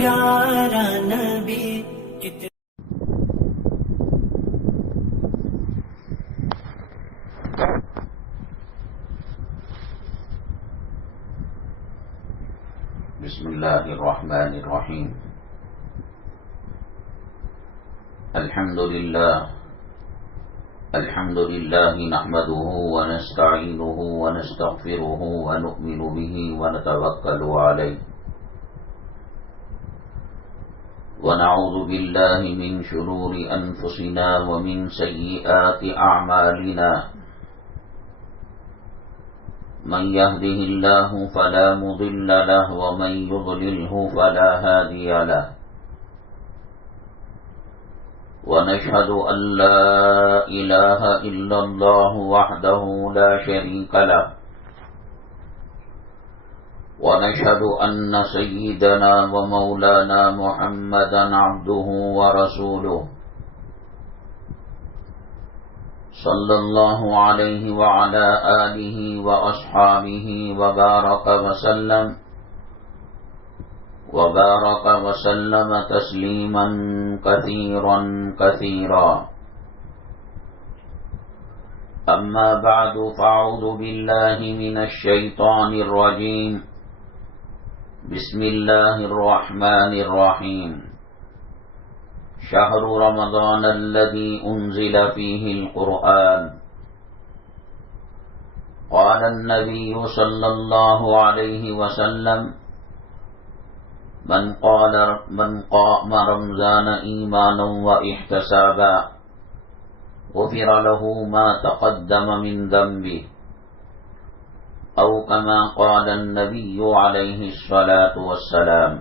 پیارا نبی کتنا بسم اللہ الرحمن الرحیم الحمد للہ نحمده ونستعینه ونستغفره ونؤمن به ونتوکل علیہ ونعوذ باللہ من شرور انفسنا ومن سیئات اعمالنا من يهده الله فلا مضل له ومن يضلله فلا هادي له ونشهد أن لا إله إلا الله وحده لا شريك له ونشهد أن سيدنا ومولانا محمدا عبده ورسوله صلی اللہ علیہ وعلى آلہ وأصحابہ وبارک وسلم تسلیما کثیرا کثیرا اما بعد فاعوذ باللہ من الشیطان الرجیم بسم اللہ الرحمن الرحیم شهر رمضان الذي أنزل فيه القرآن قال النبي صلى الله عليه وسلم من قام رمضان إيمانا واحتسابا غفر له ما تقدم من ذنبه أو كما قال النبي عليه الصلاة والسلام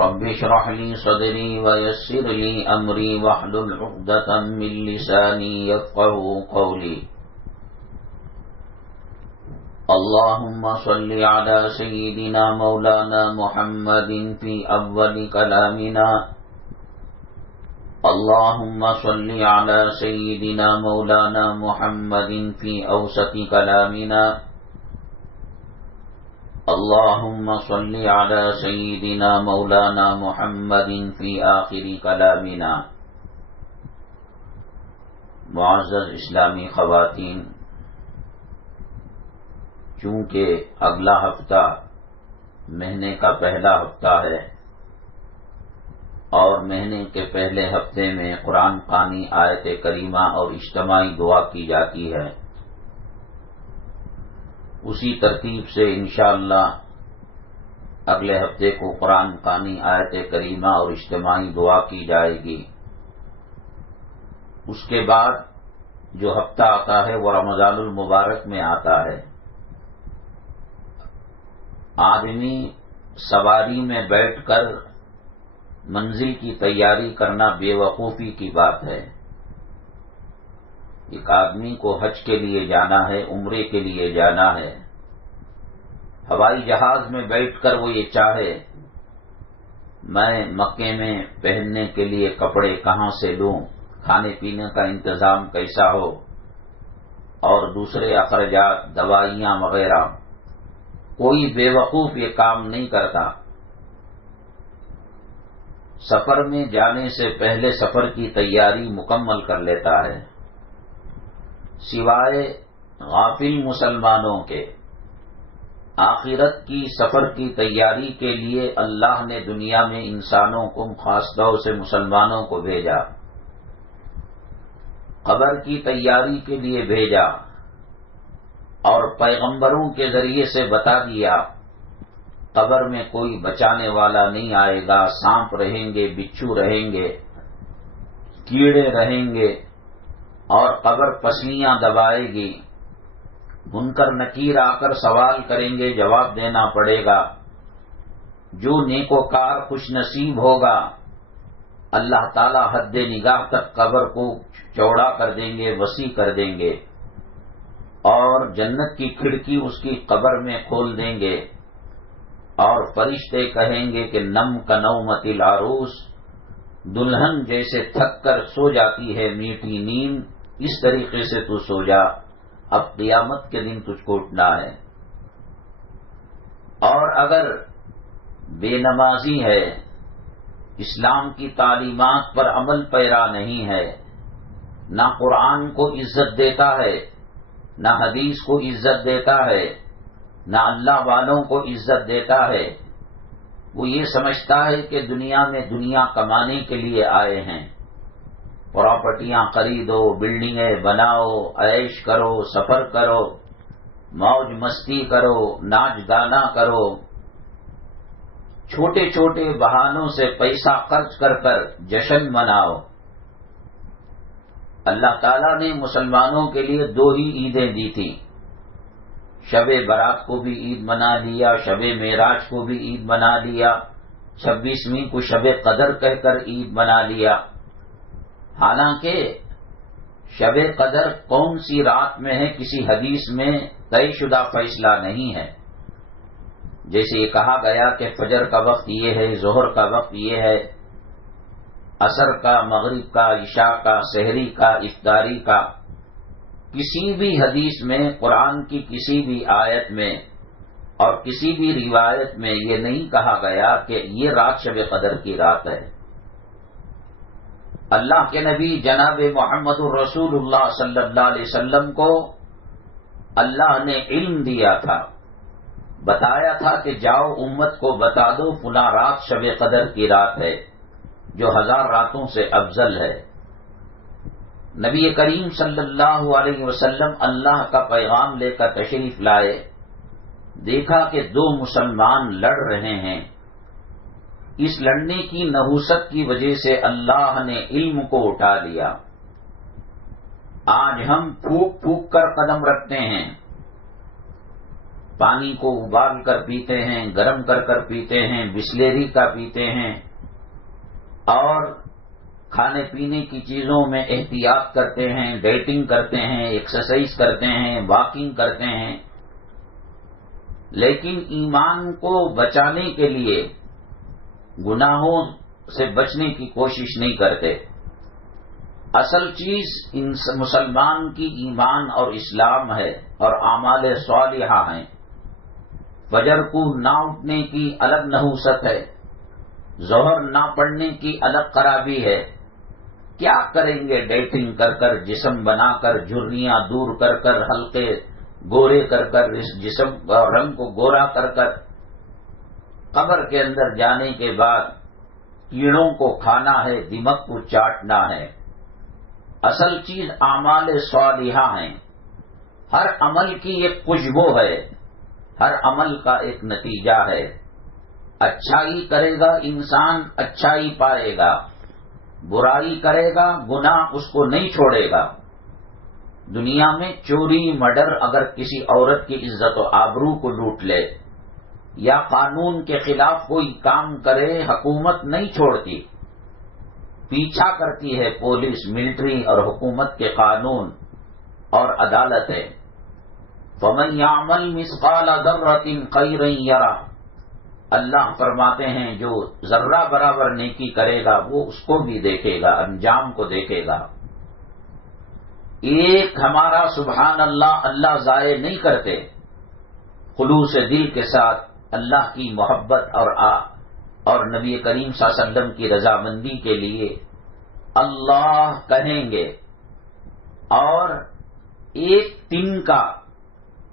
رب اشرح لي صدري ويسر لي أمري واحلل عقدة من لساني يفقهوا قولي اللهم صل على سيدنا مولانا محمد في أول كلامنا اللهم صل على سيدنا مولانا محمد في أوسط كلامنا اللهم صل على سيدنا مولانا محمد في آخر كلامنا معزز اسلامی خواتین، چونکہ اگلا ہفتہ مہینے کا پہلا ہفتہ ہے اور مہینے کے پہلے ہفتے میں قرآن خوانی، آیت کریمہ اور اجتماعی دعا کی جاتی ہے، اسی ترتیب سے انشاءاللہ اگلے ہفتے کو قرآن خوانی، آیت کریمہ اور اجتماعی دعا کی جائے گی۔ اس کے بعد جو ہفتہ آتا ہے وہ رمضان المبارک میں آتا ہے۔ آدمی سواری میں بیٹھ کر منزل کی تیاری کرنا بے وقوفی کی بات ہے۔ ایک آدمی کو حج کے لیے جانا ہے، عمرے کے لیے جانا ہے، ہوائی جہاز میں بیٹھ کر وہ یہ چاہے میں مکے میں پہننے کے لیے کپڑے کہاں سے لوں، کھانے پینے کا انتظام کیسا ہو اور دوسرے اخراجات، دوائیاں وغیرہ، کوئی بے وقوف یہ کام نہیں کرتا۔ سفر میں جانے سے پہلے سفر کی تیاری مکمل کر لیتا ہے۔ سوائے غافل مسلمانوں کے، آخرت کی سفر کی تیاری کے لیے اللہ نے دنیا میں انسانوں کو، خاص طور سے مسلمانوں کو بھیجا، قبر کی تیاری کے لیے بھیجا اور پیغمبروں کے ذریعے سے بتا دیا قبر میں کوئی بچانے والا نہیں آئے گا، سانپ رہیں گے، بچھو رہیں گے، کیڑے رہیں گے اور قبر پسلیاں دبائے گی، منکر نکیر آ کر سوال کریں گے، جواب دینا پڑے گا۔ جو نیکوکار خوش نصیب ہوگا اللہ تعالی حد نگاہ تک قبر کو چوڑا کر دیں گے، وسیع کر دیں گے اور جنت کی کھڑکی اس کی قبر میں کھول دیں گے اور فرشتے کہیں گے کہ نم کنومت العروس، دلہن جیسے تھک کر سو جاتی ہے میٹھی نیند، اس طریقے سے تو سو جا، اب قیامت کے دن تجھ کو اٹھنا ہے۔ اور اگر بے نمازی ہے، اسلام کی تعلیمات پر عمل پیرا نہیں ہے، نہ قرآن کو عزت دیتا ہے، نہ حدیث کو عزت دیتا ہے، نہ اللہ والوں کو عزت دیتا ہے، وہ یہ سمجھتا ہے کہ دنیا میں دنیا کمانے کے لیے آئے ہیں، پراپرٹیاں خریدو، بلڈنگیں بناؤ، عیش کرو، سفر کرو، موج مستی کرو، ناچ گانا کرو، چھوٹے چھوٹے بہانوں سے پیسہ خرچ کر کر جشن مناؤ۔ اللہ تعالیٰ نے مسلمانوں کے لیے 2 ہی عیدیں دی تھیں، شب برات کو بھی عید بنا لیا، شب معراج کو بھی عید بنا لیا، 26ویں کو شب قدر کہہ کر عید بنا لیا۔ حالانکہ شب قدر کون سی رات میں ہے کسی حدیث میں طے شدہ فیصلہ نہیں ہے۔ جیسے یہ کہا گیا کہ فجر کا وقت یہ ہے، ظہر کا وقت یہ ہے، عصر کا، مغرب کا، عشاء کا، سحری کا، افطاری کا، کسی بھی حدیث میں، قرآن کی کسی بھی آیت میں اور کسی بھی روایت میں یہ نہیں کہا گیا کہ یہ رات شب قدر کی رات ہے۔ اللہ کے نبی جناب محمد الرسول اللہ صلی اللہ علیہ وسلم کو اللہ نے علم دیا تھا، بتایا تھا کہ جاؤ امت کو بتا دو فلاں رات شب قدر کی رات ہے جو 1000 راتوں سے افضل ہے۔ نبی کریم صلی اللہ علیہ وسلم اللہ کا پیغام لے کر تشریف لائے، دیکھا کہ 2 مسلمان لڑ رہے ہیں، اس لڑنے کی نحوست کی وجہ سے اللہ نے علم کو اٹھا لیا۔ آج ہم پھونک پھونک کر قدم رکھتے ہیں، پانی کو ابال کر پیتے ہیں، گرم کر کر پیتے ہیں، بسلیری کا پیتے ہیں، اور کھانے پینے کی چیزوں میں احتیاط کرتے ہیں، ڈیٹنگ کرتے ہیں، ایکسرسائز کرتے ہیں، واکنگ کرتے ہیں، لیکن ایمان کو بچانے کے لیے گناہوں سے بچنے کی کوشش نہیں کرتے۔ اصل چیز مسلمان کی ایمان اور اسلام ہے اور اعمال صالحہ ہیں۔ فجر کو نہ اٹھنے کی الگ نحوست ہے، ظہر نہ پڑھنے کی الگ خرابی ہے۔ کیا کریں گے ڈیٹنگ کر کر، جسم بنا کر، جھریاں دور کر کر، ہلکے گورے کر کر، اس جسم اور رنگ کو گورا کر کر، قبر کے اندر جانے کے بعد کیڑوں کو کھانا ہے، دماغ کو چاٹنا ہے۔ اصل چیز اعمال صالحہ ہیں۔ ہر عمل کی ایک خوشبو ہے، ہر عمل کا ایک نتیجہ ہے۔ اچھائی کرے گا انسان اچھائی پائے گا، برائی کرے گا گناہ اس کو نہیں چھوڑے گا۔ دنیا میں چوری مرڈر اگر کسی عورت کی عزت و آبرو کو لوٹ لے یا قانون کے خلاف کوئی کام کرے، حکومت نہیں چھوڑتی، پیچھا کرتی ہے پولیس، ملٹری اور حکومت کے قانون اور عدالتیں۔ فَمَن يَعْمَلْ مِثْقَالَ ذَرَّةٍ خَيْرًا يَرَهُ، اللہ فرماتے ہیں جو ذرہ برابر نیکی کرے گا وہ اس کو بھی دیکھے گا، انجام کو دیکھے گا۔ ایک ہمارا سبحان اللہ اللہ ضائع نہیں کرتے، خلوص دل کے ساتھ اللہ کی محبت اور نبی کریم صلی اللہ علیہ وسلم کی رضامندی کے لیے اللہ کہیں گے، اور ایک دن کا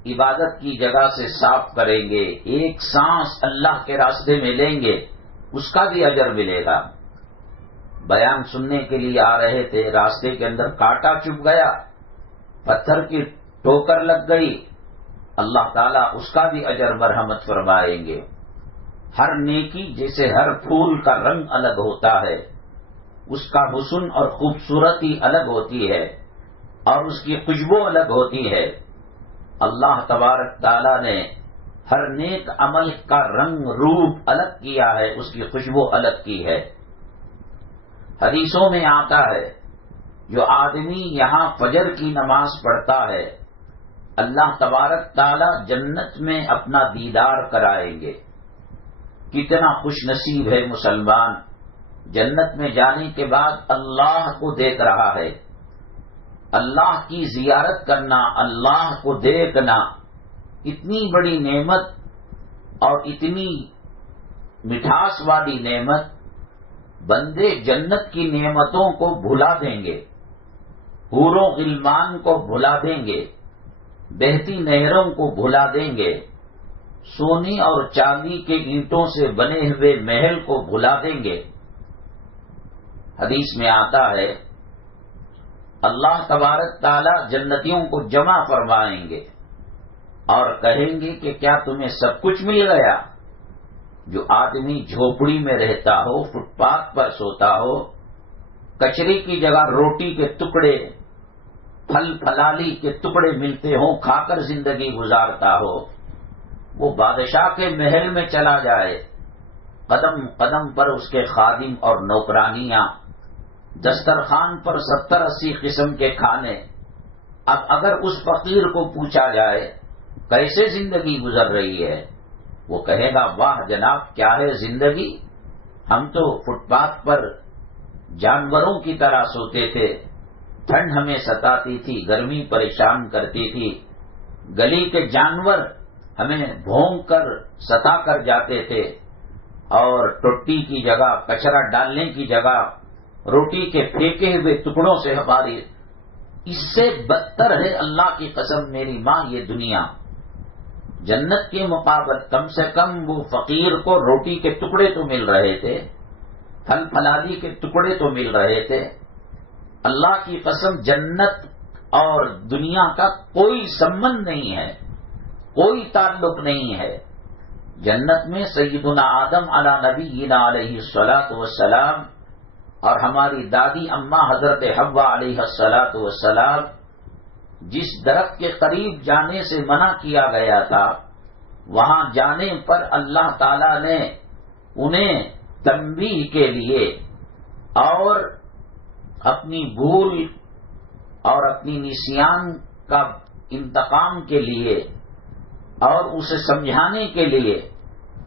عبادت کی جگہ سے صاف کریں گے، ایک سانس اللہ کے راستے میں لیں گے، اس کا بھی اجر ملے گا۔ بیان سننے کے لیے آ رہے تھے، راستے کے اندر کانٹا چبھ گیا، پتھر کی ٹوکر لگ گئی، اللہ تعالیٰ اس کا بھی اجر مرحمت فرمائیں گے۔ ہر نیکی جیسے ہر پھول کا رنگ الگ ہوتا ہے، اس کا حسن اور خوبصورتی الگ ہوتی ہے اور اس کی خوشبو الگ ہوتی ہے، اللہ تبارک تعالیٰ نے ہر نیک عمل کا رنگ روپ الگ کیا ہے، اس کی خوشبو الگ کی ہے۔ حدیثوں میں آتا ہے جو آدمی یہاں فجر کی نماز پڑھتا ہے، اللہ تبارک تعالیٰ جنت میں اپنا دیدار کرائیں گے۔ کتنا خوش نصیب ہے مسلمان، جنت میں جانے کے بعد اللہ کو دیکھ رہا ہے۔ اللہ کی زیارت کرنا، اللہ کو دیکھنا اتنی بڑی نعمت اور اتنی مٹھاس والی نعمت، بندے جنت کی نعمتوں کو بھلا دیں گے، حوروں غلمان کو بھلا دیں گے، بہتی نہروں کو بھلا دیں گے، سونے اور چاندی کے اینٹوں سے بنے ہوئے محل کو بھلا دیں گے۔ حدیث میں آتا ہے اللہ تبارک تعالی جنتیوں کو جمع فرمائیں گے اور کہیں گے کہ کیا تمہیں سب کچھ مل گیا؟ جو آدمی جھوپڑی میں رہتا ہو، فٹ پاتھ پر سوتا ہو، کچرے کی جگہ روٹی کے ٹکڑے، پھل پھلالی کے ٹکڑے ملتے ہوں، کھا کر زندگی گزارتا ہو، وہ بادشاہ کے محل میں چلا جائے، قدم قدم پر اس کے خادم اور نوکرانیاں، دسترخوان پر 70-80 قسم کے کھانے۔ اب اگر اس فقیر کو پوچھا جائے کیسے زندگی گزر رہی ہے، وہ کہے گا واہ جناب کیا ہے زندگی، ہم تو فٹ پاتھ پر جانوروں کی طرح سوتے تھے، ٹھنڈ ہمیں ستاتی تھی، گرمی پریشان کرتی تھی، گلی کے جانور ہمیں بھونک کر ستا کر جاتے تھے، اور ٹوٹی کی جگہ، کچرا ڈالنے کی جگہ روٹی کے پھینکے ہوئے ٹکڑوں سے ہماری، اس سے بدتر ہے اللہ کی قسم میری ماں یہ دنیا۔ جنت کے مقابل کم سے کم وہ فقیر کو روٹی کے ٹکڑے تو مل رہے تھے، پھل پھلالی کے ٹکڑے تو مل رہے تھے۔ اللہ کی قسم جنت اور دنیا کا کوئی سمبند نہیں ہے، کوئی تعلق نہیں ہے۔ جنت میں سیدنا آدم علی نبینا علیہ الصلاۃ والسلام اور ہماری دادی اماں حضرت حوا علیہ الصلاۃ والسلام جس درخت کے قریب جانے سے منع کیا گیا تھا، وہاں جانے پر اللہ تعالی نے انہیں تنبیہ کے لیے اور اپنی بھول اور اپنی نسیان کا انتقام کے لیے اور اسے سمجھانے کے لیے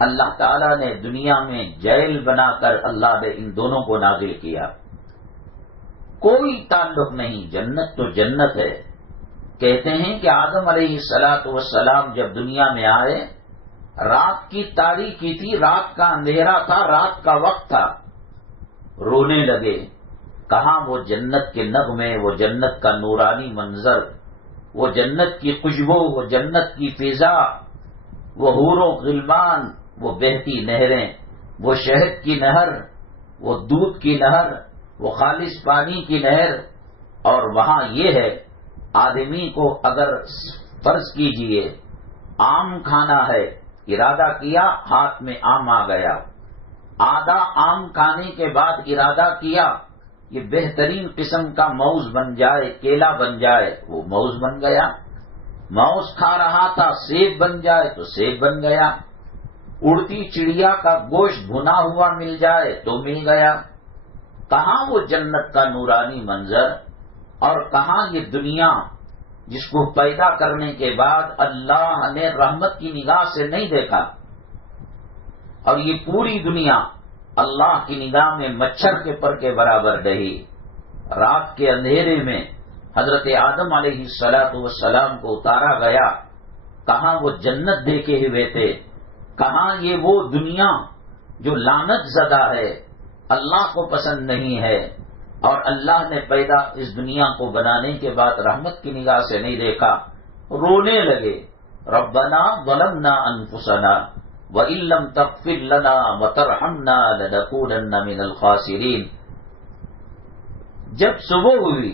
اللہ تعالیٰ نے دنیا میں جیل بنا کر اللہ نے ان دونوں کو نازل کیا۔ کوئی تعلق نہیں، جنت تو جنت ہے۔ کہتے ہیں کہ آدم علیہ السلام جب دنیا میں آئے، رات کی تاریکی تھی، رات کا اندھیرا تھا، رات کا وقت تھا، رونے لگے۔ کہاں وہ جنت کے نغمے، وہ جنت کا نورانی منظر، وہ جنت کی خوشبو، وہ جنت کی فضا، وہ حور و غلمان، وہ بہتی نہریں، وہ شہد کی نہر، وہ دودھ کی نہر، وہ خالص پانی کی نہر۔ اور وہاں یہ ہے آدمی کو اگر فرض کیجئے آم کھانا ہے، ارادہ کیا ہاتھ میں آم آ گیا، آدھا آم کھانے کے بعد ارادہ کیا یہ بہترین قسم کا موز بن جائے، کیلا بن جائے، وہ موز بن گیا۔ موز کھا رہا تھا، سیب بن جائے تو سیب بن گیا۔ اڑتی چڑیا کا گوشت بھنا ہوا مل جائے تو مل گیا۔ کہاں وہ جنت کا نورانی منظر، اور کہاں یہ دنیا جس کو پیدا کرنے کے بعد اللہ نے رحمت کی نگاہ سے نہیں دیکھا، اور یہ پوری دنیا اللہ کی نگاہ میں مچھر کے پر کے برابر رہی۔ رات کے اندھیرے میں حضرت آدم علیہ السلام کو اتارا گیا، کہاں وہ جنت دیکھے ہوئے تھے، کہاں یہ وہ دنیا جو لعنت زدہ ہے، اللہ کو پسند نہیں ہے، اور اللہ نے پیدا اس دنیا کو بنانے کے بعد رحمت کی نگاہ سے نہیں دیکھا، رونے لگے۔ ربنا ظلمنا انفسنا وَإِن لَّمْ تَغْفِرْ لَنَا وَتَرْحَمْنَا لَنَكُونَنَّ مِنَ الْخَاسِرِينَ۔ جب صبح ہوئی،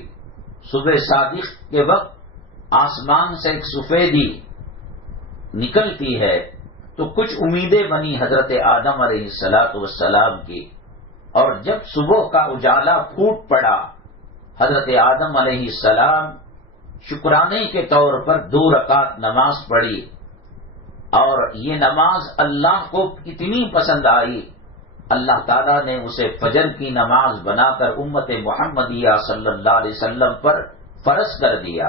صبح صادق کے وقت آسمان سے ایک سفیدی نکلتی ہے تو کچھ امیدیں بنی حضرت آدم علیہ السلام کی، اور جب صبح کا اجالا پھوٹ پڑا، حضرت آدم علیہ السلام شکرانے کے طور پر 2 رکعت نماز پڑھی، اور یہ نماز اللہ کو اتنی پسند آئی، اللہ تعالیٰ نے اسے فجر کی نماز بنا کر امت محمدیہ صلی اللہ علیہ وسلم پر فرض کر دیا۔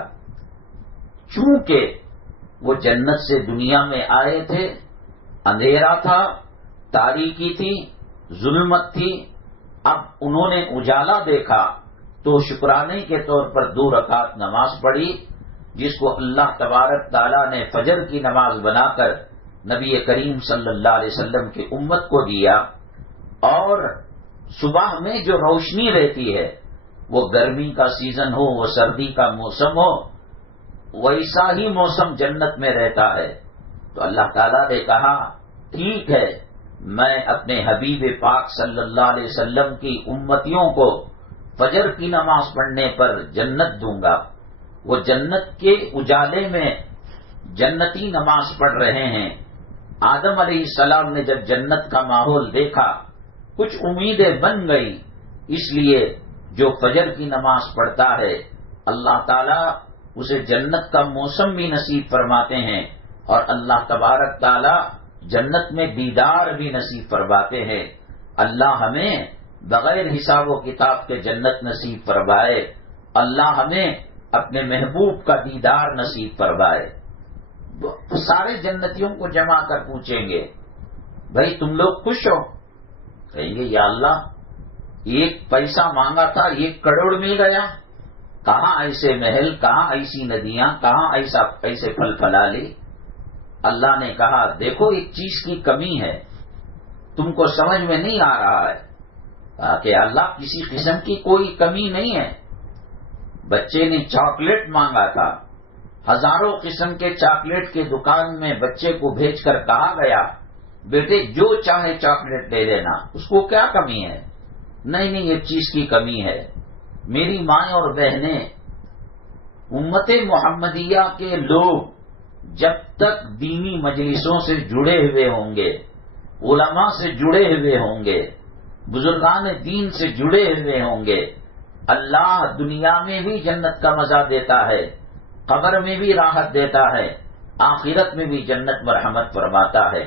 چونکہ وہ جنت سے دنیا میں آئے تھے، اندھیرا تھا، تاریکی تھی، ظلمت تھی، اب انہوں نے اجالا دیکھا تو شکرانے کے طور پر 2 رکعت نماز پڑھی، جس کو اللہ تبارک تعالیٰ نے فجر کی نماز بنا کر نبی کریم صلی اللہ علیہ وسلم کی امت کو دیا، اور صبح میں جو روشنی رہتی ہے وہ گرمی کا سیزن ہو، وہ سردی کا موسم ہو، ویسا ہی موسم جنت میں رہتا ہے۔ تو اللہ تعالیٰ نے کہا ٹھیک ہے، میں اپنے حبیب پاک صلی اللہ علیہ وسلم کی امتیوں کو فجر کی نماز پڑھنے پر جنت دوں گا۔ وہ جنت کے اجالے میں جنتی نماز پڑھ رہے ہیں۔ آدم علیہ السلام نے جب جنت کا ماحول دیکھا کچھ امیدیں بن گئی، اس لیے جو فجر کی نماز پڑھتا ہے اللہ تعالیٰ اسے جنت کا موسم بھی نصیب فرماتے ہیں، اور اللہ تبارک تعالیٰ جنت میں دیدار بھی نصیب فرماتے ہیں۔ اللہ ہمیں بغیر حساب و کتاب کے جنت نصیب فرمائے، اللہ ہمیں اپنے محبوب کا دیدار نصیب فرمائے۔ سارے جنتیوں کو جمع کر پوچھیں گے بھائی تم لوگ خوش ہو؟ کہیں گے یا اللہ 1 پیسہ مانگا تھا 1 کروڑ مل گیا، کہاں ایسے محل، کہاں ایسی ندیاں، کہاں ایسے پھل پھلالی۔ اللہ نے کہا دیکھو ایک چیز کی کمی ہے، تم کو سمجھ میں نہیں آ رہا ہے۔ کہا کہ اللہ کسی قسم کی کوئی کمی نہیں ہے۔ بچے نے چاکلیٹ مانگا تھا، ہزاروں قسم کے چاکلیٹ کے دکان میں بچے کو بھیج کر کہا گیا بیٹے جو چاہے چاکلیٹ لے لینا، اس کو کیا کمی ہے؟ نہیں یہ چیز کی کمی ہے۔ میری مائیں اور بہنیں، امت محمدیہ کے لوگ جب تک دینی مجلسوں سے جڑے ہوئے ہوں گے، علماء سے جڑے ہوئے ہوں گے، بزرگان دین سے جڑے ہوئے ہوں گے، اللہ دنیا میں بھی جنت کا مزہ دیتا ہے، قبر میں بھی راحت دیتا ہے، آخرت میں بھی جنت مرحمت فرماتا ہے۔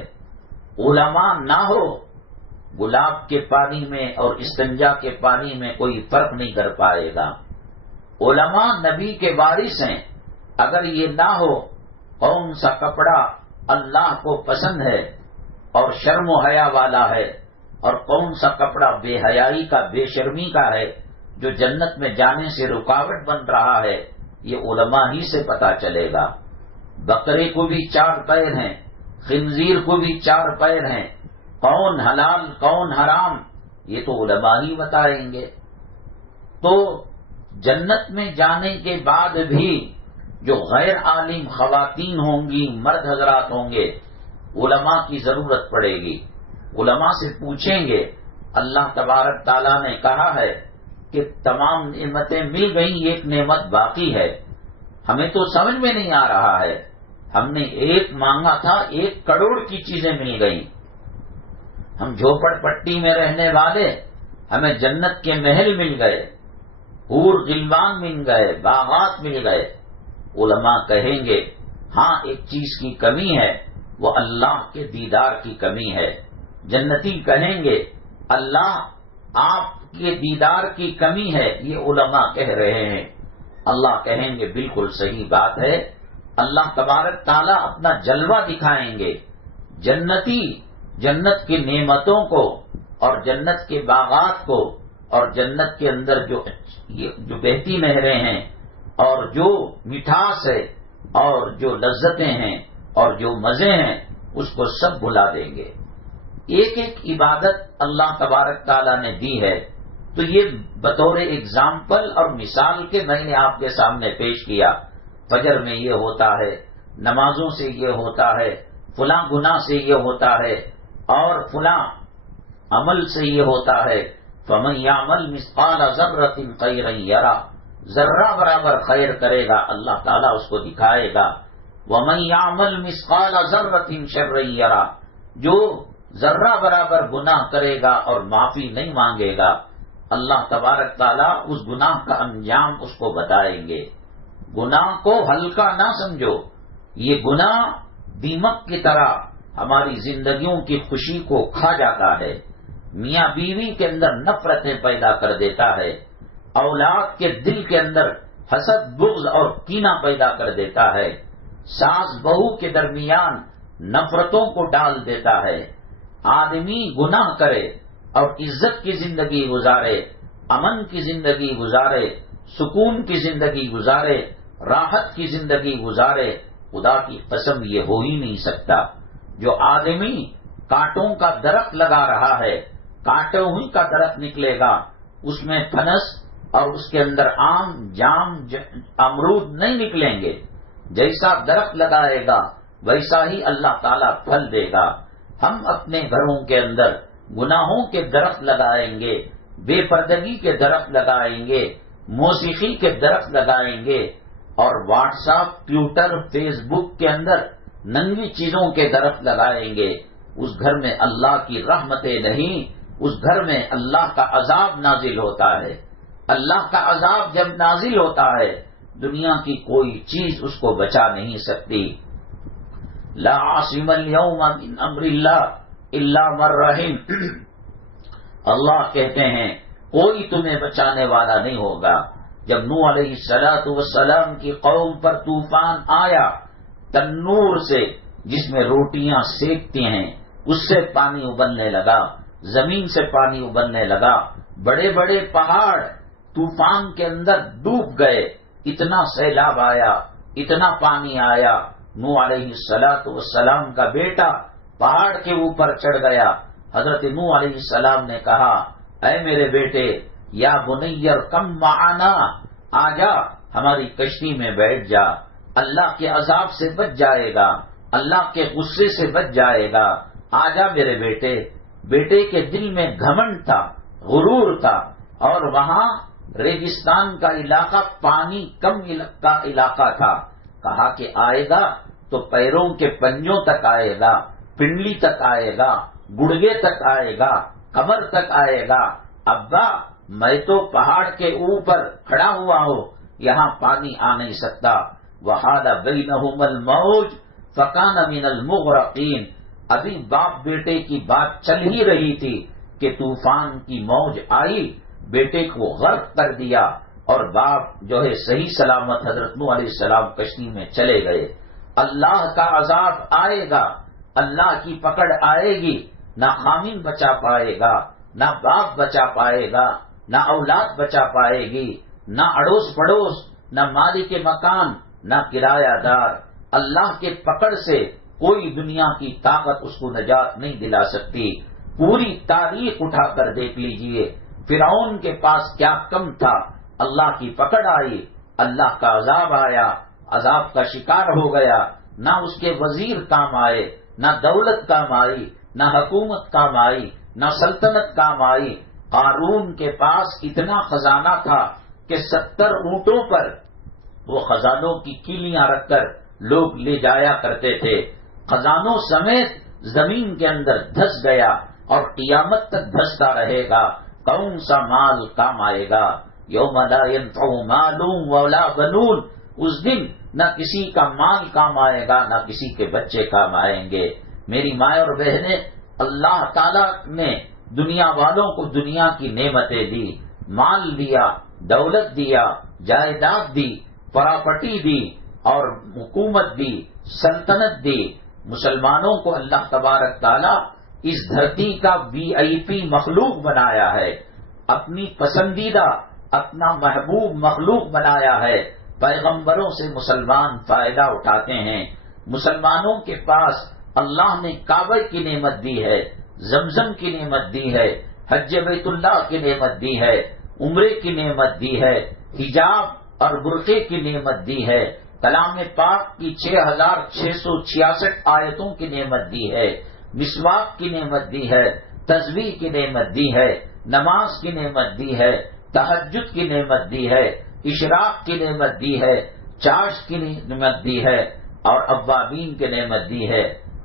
علماء نہ ہو، گلاب کے پانی میں اور استنجا کے پانی میں کوئی فرق نہیں کر پائے گا۔ علماء نبی کے وارث ہیں، اگر یہ نہ ہو کون سا کپڑا اللہ کو پسند ہے اور شرم و حیا والا ہے، اور کون سا کپڑا بے حیائی کا، بے شرمی کا ہے جو جنت میں جانے سے رکاوٹ بن رہا ہے، یہ علماء ہی سے پتا چلے گا۔ بکرے کو بھی 4 پیر ہیں، خنزیر کو بھی 4 پیر ہیں، کون حلال کون حرام یہ تو علماء ہی بتائیں گے۔ تو جنت میں جانے کے بعد بھی جو غیر عالم خواتین ہوں گی، مرد حضرات ہوں گے، علماء کی ضرورت پڑے گی۔ علماء سے پوچھیں گے اللہ تبارک تعالیٰ نے کہا ہے کہ تمام نعمتیں مل گئیں، ایک نعمت باقی ہے، ہمیں تو سمجھ میں نہیں آ رہا ہے، ہم نے 1 مانگا تھا 1 کروڑ کی چیزیں مل گئیں، ہم جھوپڑ پٹی میں رہنے والے، ہمیں جنت کے محل مل گئے، حور غلمان مل گئے، باغات مل گئے۔ علماء کہیں گے ہاں ایک چیز کی کمی ہے، وہ اللہ کے دیدار کی کمی ہے۔ جنتی کہیں گے اللہ آپ کے دیدار کی کمی ہے، یہ علماء کہہ رہے ہیں۔ اللہ کہیں گے بالکل صحیح بات ہے، اللہ تبارک تعالیٰ اپنا جلوہ دکھائیں گے۔ جنتی جنت کی نعمتوں کو اور جنت کے باغات کو اور جنت کے اندر جو بہتی نہریں ہیں اور جو مٹھاس ہے اور جو لذتیں ہیں اور جو مزے ہیں اس کو سب بھلا دیں گے۔ ایک ایک عبادت اللہ تبارک تعالیٰ نے دی ہے، تو یہ بطور اگزامپل اور مثال کے میں نے آپ کے سامنے پیش کیا۔ فجر میں یہ ہوتا ہے، نمازوں سے یہ ہوتا ہے، فلاں گناہ سے یہ ہوتا ہے اور فلاں عمل سے یہ ہوتا ہے۔ فَمَن يَعْمَلْ مِثْقَالَ ذَرَّةٍ خَيْرًا يَرَهُ، ذرہ برابر خیر کرے گا اللہ تعالیٰ اس کو دکھائے گا۔ وَمَن يَعْمَلْ مِثْقَالَ ذَرَّةٍ شَرًّا يَرَهُ، جو ذرہ برابر گناہ کرے گا اور معافی نہیں مانگے گا، اللہ تبارک تعالیٰ اس گناہ کا انجام اس کو بتائیں گے۔ گناہ کو ہلکا نہ سمجھو، یہ گناہ دیمک کی طرح ہماری زندگیوں کی خوشی کو کھا جاتا ہے، میاں بیوی کے اندر نفرتیں پیدا کر دیتا ہے، اولاد کے دل کے اندر حسد بغض اور کینہ پیدا کر دیتا ہے، ساس بہو کے درمیان نفرتوں کو ڈال دیتا ہے۔ آدمی گناہ کرے اور عزت کی زندگی گزارے، امن کی زندگی گزارے، سکون کی زندگی گزارے، راحت کی زندگی گزارے، خدا کی قسم یہ ہو ہی نہیں سکتا۔ جو آدمی کانٹوں کا درخت لگا رہا ہے، کانٹوں ہی کا درخت نکلے گا، اس میں پھنس اور اس کے اندر آم، جام، امرود نہیں نکلیں گے۔ جیسا درخت لگائے گا ویسا ہی اللہ تعالیٰ پھل دے گا۔ ہم اپنے گھروں کے اندر گناہوں کے درخت لگائیں گے، بے پردگی کے درخت لگائیں گے، موسیقی کے درخت لگائیں گے، اور واٹس ایپ، ٹویٹر، فیس بک کے اندر ننگی چیزوں کے درخت لگائیں گے، اس گھر میں اللہ کی رحمتیں نہیں، اس گھر میں اللہ کا عذاب نازل ہوتا ہے۔ اللہ کا عذاب جب نازل ہوتا ہے دنیا کی کوئی چیز اس کو بچا نہیں سکتی۔ لا عاصم اليوم من امر اللہ الا من رحم، اللہ کہتے ہیں کوئی تمہیں بچانے والا نہیں ہوگا۔ جب نوح علیہ السلام کی قوم پر طوفان آیا، تنور سے جس میں روٹیاں سیکتی ہیں اس سے پانی ابلنے لگا، زمین سے پانی ابلنے لگا، بڑے بڑے پہاڑ طوفان کے اندر ڈوب گئے، اتنا سیلاب آیا، اتنا پانی آیا۔ نوح علیہ السلام کا بیٹا پہاڑ کے اوپر چڑھ گیا۔ حضرت نوح علیہ السلام نے کہا، اے میرے بیٹے، یا بنیر کم معنا، آجا ہماری کشتی میں بیٹھ جا، اللہ کے عذاب سے بچ جائے گا، اللہ کے غصے سے بچ جائے گا، آجا میرے بیٹے۔ بیٹے کے دل میں گھمنڈ تھا، غرور تھا، اور وہاں ریگستان کا علاقہ، پانی کم کا علاقہ تھا۔ کہا کہ آئے گا تو پیروں کے پنجوں تک آئے گا، پنڈلی تک آئے گا، گڑگے تک آئے گا، کمر تک آئے گا۔ ابا میں تو پہاڑ کے اوپر کھڑا ہوا ہوں، یہاں پانی آ نہیں سکتا۔ وحال بینہم الموج فکان من المغرقین، ابھی باپ بیٹے کی بات چل ہی رہی تھی کہ طوفان کی موج آئی، بیٹے کو غرق کر دیا، اور باپ جو ہے صحیح سلامت حضرت نوح علیہ السلام کشتی میں چلے گئے۔ اللہ کا عذاب آئے گا، اللہ کی پکڑ آئے گی، نہ خامن بچا پائے گا، نہ باپ بچا پائے گا، نہ اولاد بچا پائے گی، نہ اڑوس پڑوس، نہ مالک مکان، نہ کرایہ دار۔ اللہ کے پکڑ سے کوئی دنیا کی طاقت اس کو نجات نہیں دلا سکتی۔ پوری تاریخ اٹھا کر دیکھ لیجئے، فرعون کے پاس کیا کم تھا، اللہ کی پکڑ آئی، اللہ کا عذاب آیا، عذاب کا شکار ہو گیا، نہ اس کے وزیر کام آئے، نہ دولت کام آئی، نہ حکومت کام آئی، نہ سلطنت کام آئی۔ قارون کے پاس اتنا خزانہ تھا کہ 70 اونٹوں پر وہ خزانوں کی کیلیاں رکھ کر لوگ لے جایا کرتے تھے۔ خزانوں سمیت زمین کے اندر دھس گیا اور قیامت تک دھستا رہے گا۔ کون سا مال کام آئے گا؟ یوم لا ينفع مال ولا بنون، اس دن نہ کسی کا مال کام آئے گا، نہ کسی کے بچے کام آئیں گے۔ میری ماں اور بہنیں، اللہ تعالیٰ نے دنیا والوں کو دنیا کی نعمتیں دی، مال دیا، دولت دیا، جائیداد دی، پراپرٹی دی، اور حکومت دی، سلطنت دی۔ مسلمانوں کو اللہ تبارک تعالیٰ اس دھرتی کا VIP مخلوق بنایا ہے، اپنی پسندیدہ، اپنا محبوب مخلوق بنایا ہے۔ پیغمبروں سے مسلمان فائدہ اٹھاتے ہیں۔ مسلمانوں کے پاس اللہ نے کعبہ کی نعمت دی ہے، زمزم کی نعمت دی ہے، حج بیت اللہ کی نعمت دی ہے، عمرے کی نعمت دی ہے، حجاب اور برقعے کی نعمت دی ہے، کلام پاک کی 6666 آیتوں کی نعمت دی ہے، مسواک کی نعمت دی ہے، تسبیح کی نعمت دی ہے، نماز کی نعمت دی ہے، تہجد کی نعمت دی ہے، اشراق کی نعمت دی ہے، چاشت کی نعمت دی ہے، اور اوابین کی نعمت دی ہے،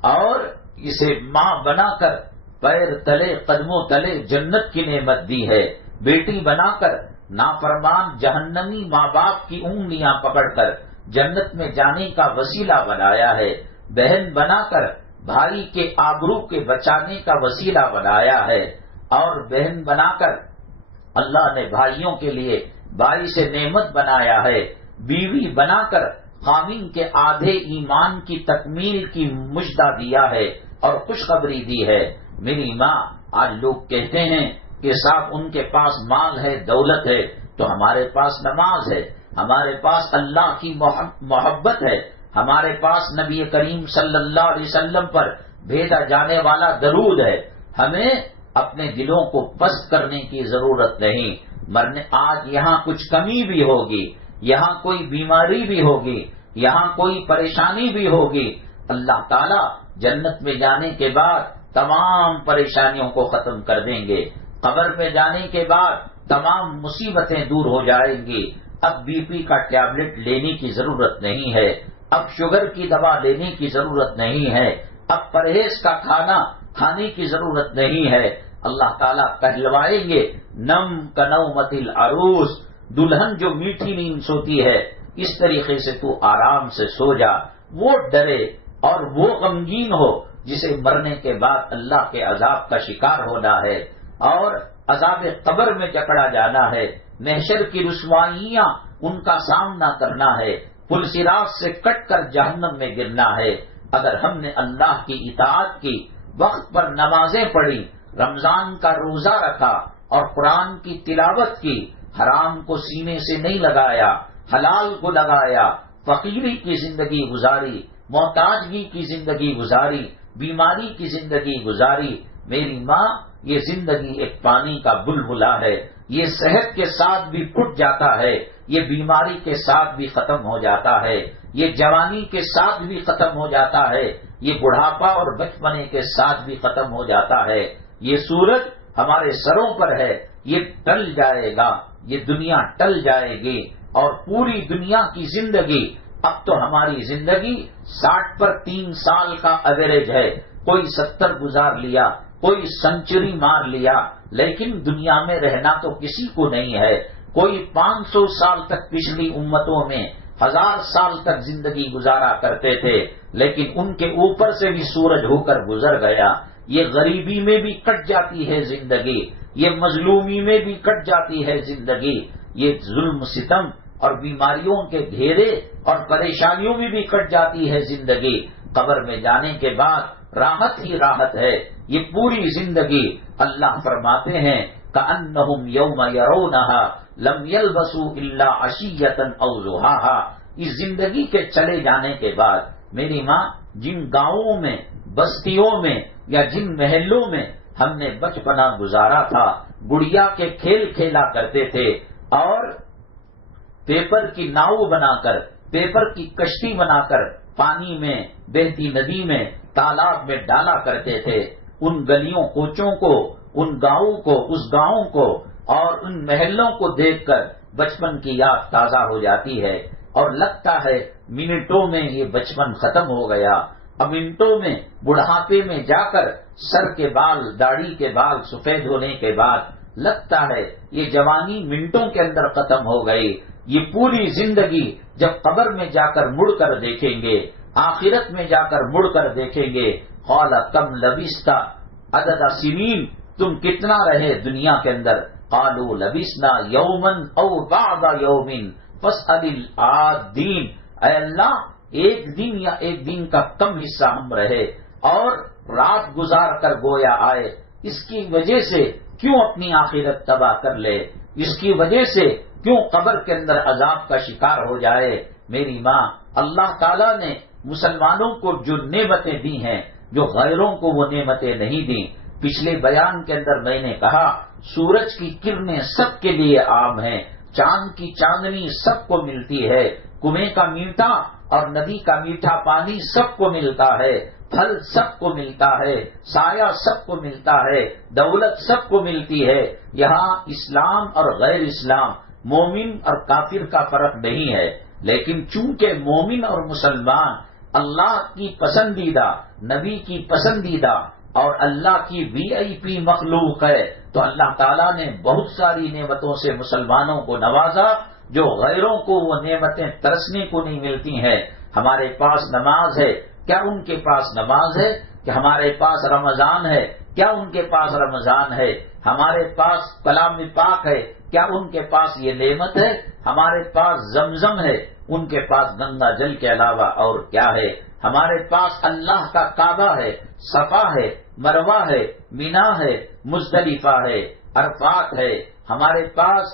اور اسے ماں بنا کر پیر تلے قدموں تلے جنت کی نعمت دی ہے، بیٹی بنا کر نافرمان جہنمی ماں باپ کی انگلیاں پکڑ کر جنت میں جانے کا وسیلہ بنایا ہے، بہن بنا کر بھائی کے آبرو کے بچانے کا وسیلہ بنایا ہے، اور بہن بنا کر اللہ نے بھائیوں کے لیے باعث نعمت بنایا ہے، بیوی بنا کر خامین کے آدھے ایمان کی تکمیل کی مژدہ دیا ہے اور خوشخبری دی ہے۔ میری ماں، آج لوگ کہتے ہیں کہ صاحب ان کے پاس مال ہے، دولت ہے، تو ہمارے پاس نماز ہے، ہمارے پاس اللہ کی محبت ہے، ہمارے پاس نبی کریم صلی اللہ علیہ وسلم پر بھیجا جانے والا درود ہے. ہمیں اپنے دلوں کو پست کرنے کی ضرورت نہیں. مرنے آج یہاں کچھ کمی بھی ہوگی، یہاں کوئی بیماری بھی ہوگی، یہاں کوئی پریشانی بھی ہوگی، اللہ تعالیٰ جنت میں جانے کے بعد تمام پریشانیوں کو ختم کر دیں گے. قبر میں جانے کے بعد تمام مصیبتیں دور ہو جائیں گی. اب بی پی کا ٹیبلٹ لینے کی ضرورت نہیں ہے، اب شوگر کی دوا لینے کی ضرورت نہیں ہے، اب پرہیز کا کھانا کھانے کی ضرورت نہیں ہے. اللہ تعالیٰ کہلوائیں گے نم کنومت العروس، دلہن جو میٹھی نیند سوتی ہے اس طریقے سے تو آرام سے سو جا. وہ ڈرے اور وہ غمگین ہو جسے مرنے کے بعد اللہ کے عذاب کا شکار ہونا ہے اور عذاب قبر میں جکڑا جانا ہے، محشر کی رسوائیاں ان کا سامنا کرنا ہے، پل صراط سے کٹ کر جہنم میں گرنا ہے. اگر ہم نے اللہ کی اطاعت کی، وقت پر نمازیں پڑھی، رمضان کا روزہ رکھا اور قرآن کی تلاوت کی، حرام کو سینے سے نہیں لگایا، حلال کو لگایا، فقیری کی زندگی گزاری، محتاجگی کی زندگی گزاری، بیماری کی زندگی گزاری. میری ماں، یہ زندگی ایک پانی کا بلبلا ہے، یہ صحت کے ساتھ بھی پھٹ جاتا ہے، یہ بیماری کے ساتھ بھی ختم ہو جاتا ہے، یہ جوانی کے ساتھ بھی ختم ہو جاتا ہے، یہ بڑھاپا اور بچپنے کے ساتھ بھی ختم ہو جاتا ہے. یہ سورج ہمارے سروں پر ہے، یہ ٹل جائے گا، یہ دنیا ٹل جائے گی اور پوری دنیا کی زندگی. اب تو ہماری زندگی 60 پر 3 سال کا ایوریج ہے، کوئی 70 گزار لیا، کوئی سنچری مار لیا، لیکن دنیا میں رہنا تو کسی کو نہیں ہے. کوئی 500 سال تک پچھلی امتوں میں 1000 سال تک زندگی گزارا کرتے تھے، لیکن ان کے اوپر سے بھی سورج ہو کر گزر گیا. یہ غریبی میں بھی کٹ جاتی ہے زندگی، یہ مظلومی میں بھی کٹ جاتی ہے زندگی، یہ ظلم ستم اور بیماریوں کے گھیرے اور پریشانیوں میں بھی کٹ جاتی ہے زندگی. قبر میں جانے کے بعد راحت ہی راحت ہے یہ پوری زندگی. اللہ فرماتے ہیں کأنہم یوم یرونہا لم یلبسوا الا عشیۃ او ضحاہا. اس زندگی کے چلے جانے کے بعد میری ماں، جن گاؤں میں، بستیوں میں یا جن محلوں میں ہم نے بچپنا گزارا تھا، گڑیا کے کھیل کھیلا کرتے تھے اور پیپر کی ناؤ بنا کر، پیپر کی کشتی بنا کر پانی میں، بہتی ندی میں، تالاب میں ڈالا کرتے تھے، ان گلیوں کوچوں کو، ان گاؤں کو، اس گاؤں کو اور ان محلوں کو دیکھ کر بچپن کی یاد تازہ ہو جاتی ہے اور لگتا ہے منٹوں میں یہ بچپن ختم ہو گیا. اب منٹوں میں بڑھاپے میں جا کر سر کے بال، داڑھی کے بال سفید ہونے کے بعد لگتا ہے یہ جوانی منٹوں کے اندر ختم ہو گئی. یہ پوری زندگی جب قبر میں جا کر مڑ کر دیکھیں گے، آخرت میں جا کر مڑ کر دیکھیں گے، قال کم لبثت عدد سنین، تم کتنا رہے دنیا کے اندر؟ قالوا لبثنا یوما او بعض یوم فاسأل العادین. اے اللہ، ایک دن یا ایک دن کا کم حصہ ہم رہے اور رات گزار کر گویا آئے. اس کی وجہ سے کیوں اپنی آخرت تباہ کر لے؟ اس کی وجہ سے کیوں قبر کے اندر عذاب کا شکار ہو جائے؟ میری ماں، اللہ تعالیٰ نے مسلمانوں کو جو نعمتیں دی ہیں، جو غیروں کو وہ نعمتیں نہیں دیں. پچھلے بیان کے اندر میں نے کہا سورج کی کرنیں سب کے لیے عام ہیں، چاند کی چاندنی سب کو ملتی ہے، کنویں کا میٹھا اور ندی کا میٹھا پانی سب کو ملتا ہے، پھل سب کو ملتا ہے، سایہ سب کو ملتا ہے، دولت سب کو ملتی ہے. یہاں اسلام اور غیر اسلام، مومن اور کافر کا فرق نہیں ہے، لیکن چونکہ مومن اور مسلمان اللہ کی پسندیدہ، نبی کی پسندیدہ اور اللہ کی VIP مخلوق ہے، تو اللہ تعالیٰ نے بہت ساری نعمتوں سے مسلمانوں کو نوازا جو غیروں کو وہ نعمتیں ترسنے کو نہیں ملتی ہیں. ہمارے پاس نماز ہے، کیا ان کے پاس نماز ہے؟ کہ ہمارے پاس رمضان ہے، کیا ان کے پاس رمضان ہے؟ ہمارے پاس کلام پاک ہے، کیا ان کے پاس یہ نعمت ہے؟ ہمارے پاس زمزم ہے، ان کے پاس گنگا جل کے علاوہ اور کیا ہے؟ ہمارے پاس اللہ کا کعبہ ہے، صفا ہے، مروہ ہے، مینا ہے، مزدلفہ ہے، عرفات ہے. ہمارے پاس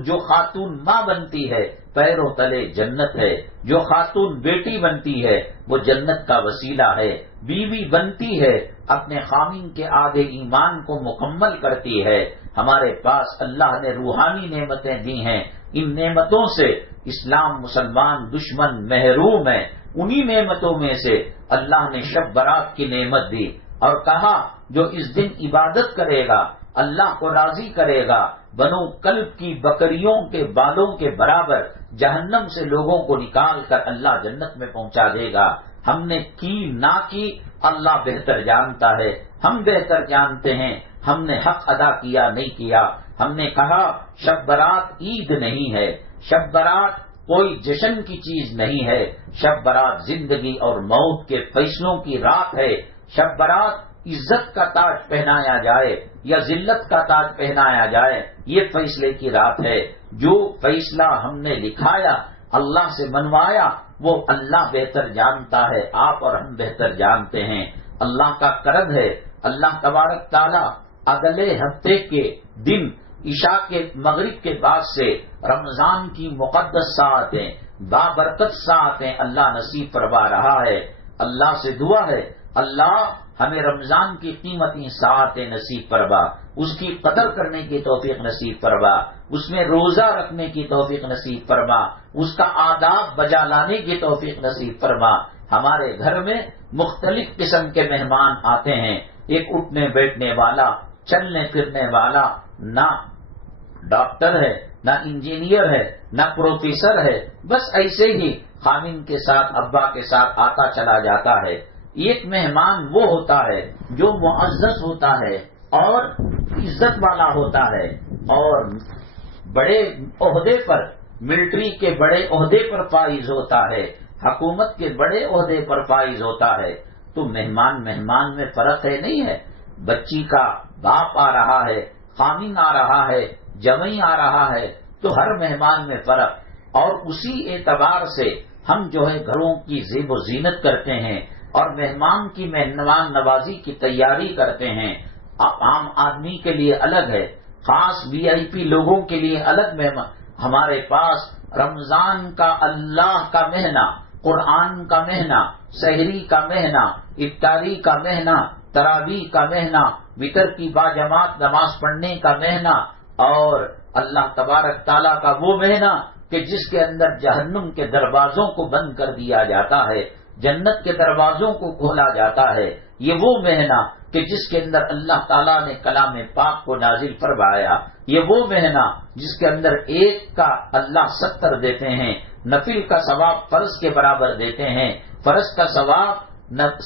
جو خاتون ماں بنتی ہے پیروں تلے جنت ہے، جو خاتون بیٹی بنتی ہے وہ جنت کا وسیلہ ہے، بیوی بنتی ہے اپنے خامن کے آدھے ایمان کو مکمل کرتی ہے۔ ہمارے پاس اللہ نے روحانی نعمتیں دی ہیں، ان نعمتوں سے اسلام مسلمان دشمن محروم ہے۔ انہی نعمتوں میں سے اللہ نے شب برات کی نعمت دی اور کہا جو اس دن عبادت کرے گا اللہ کو راضی کرے گا، بنو کلب کی بکریوں کے بالوں کے برابر جہنم سے لوگوں کو نکال کر اللہ جنت میں پہنچا دے گا۔ ہم نے کی نہ کی اللہ بہتر جانتا ہے، ہم بہتر جانتے ہیں ہم نے حق ادا کیا نہیں کیا۔ ہم نے کہا شب برات عید نہیں ہے، شب برات کوئی جشن کی چیز نہیں ہے، شب برات زندگی اور موت کے فیصلوں کی رات ہے۔ شب برات عزت کا تاج پہنایا جائے یا ذلت کا تاج پہنایا جائے، یہ فیصلے کی رات ہے۔ جو فیصلہ ہم نے لکھایا اللہ سے منوایا وہ اللہ بہتر جانتا ہے، آپ اور ہم بہتر جانتے ہیں۔ اللہ کا کرم ہے، اللہ تبارک تعالی اگلے ہفتے کے دن عشاء کے مغرب کے بعد سے رمضان کی مقدس ساعتیں بابرکت ساعتیں اللہ نصیب فرما رہا ہے۔ اللہ سے دعا ہے اللہ ہمیں رمضان کی قیمتی ساعتیں نصیب فرما، اس کی قدر کرنے کی توفیق نصیب فرما، اس میں روزہ رکھنے کی توفیق نصیب فرما، اس کا آداب بجا لانے کی توفیق نصیب فرما۔ ہمارے گھر میں مختلف قسم کے مہمان آتے ہیں، ایک اٹھنے بیٹھنے والا چلنے پھرنے والا، نہ ڈاکٹر ہے نہ انجینئر ہے نہ پروفیسر ہے، بس ایسے ہی خامن کے ساتھ ابا کے ساتھ آتا چلا جاتا ہے۔ ایک مہمان وہ ہوتا ہے جو معزز ہوتا ہے اور عزت والا ہوتا ہے اور بڑے عہدے پر، ملٹری کے بڑے عہدے پر فائز ہوتا ہے، حکومت کے بڑے عہدے پر فائز ہوتا ہے۔ تو مہمان میں فرق ہے نہیں ہے؟ بچی کا باپ آ رہا ہے، خامن آ رہا ہے، جمعی آ رہا ہے، تو ہر مہمان میں فرق، اور اسی اعتبار سے ہم جو ہے گھروں کی زیب و زینت کرتے ہیں اور مہمان کی مہمان نوازی کی تیاری کرتے ہیں۔ عام آدمی کے لیے الگ ہے، خاص وی آئی پی لوگوں کے لیے الگ مہمان۔ ہمارے پاس رمضان کا اللہ کا مہینہ، قرآن کا مہینہ، سحری کا مہینہ، افطاری کا مہینہ، تراویح کا مہینہ، وتر کی باجماعت نماز پڑھنے کا مہینہ، اور اللہ تبارک تعالیٰ کا وہ مہینہ کہ جس کے اندر جہنم کے دروازوں کو بند کر دیا جاتا ہے، جنت کے دروازوں کو کھولا جاتا ہے۔ یہ وہ مہینہ کہ جس کے اندر اللہ تعالیٰ نے کلام پاک کو نازل فرمایا، یہ وہ مہینہ جس کے اندر ایک کا اللہ 70 دیتے ہیں، نفل کا ثواب فرض کے برابر دیتے ہیں، فرض کا ثواب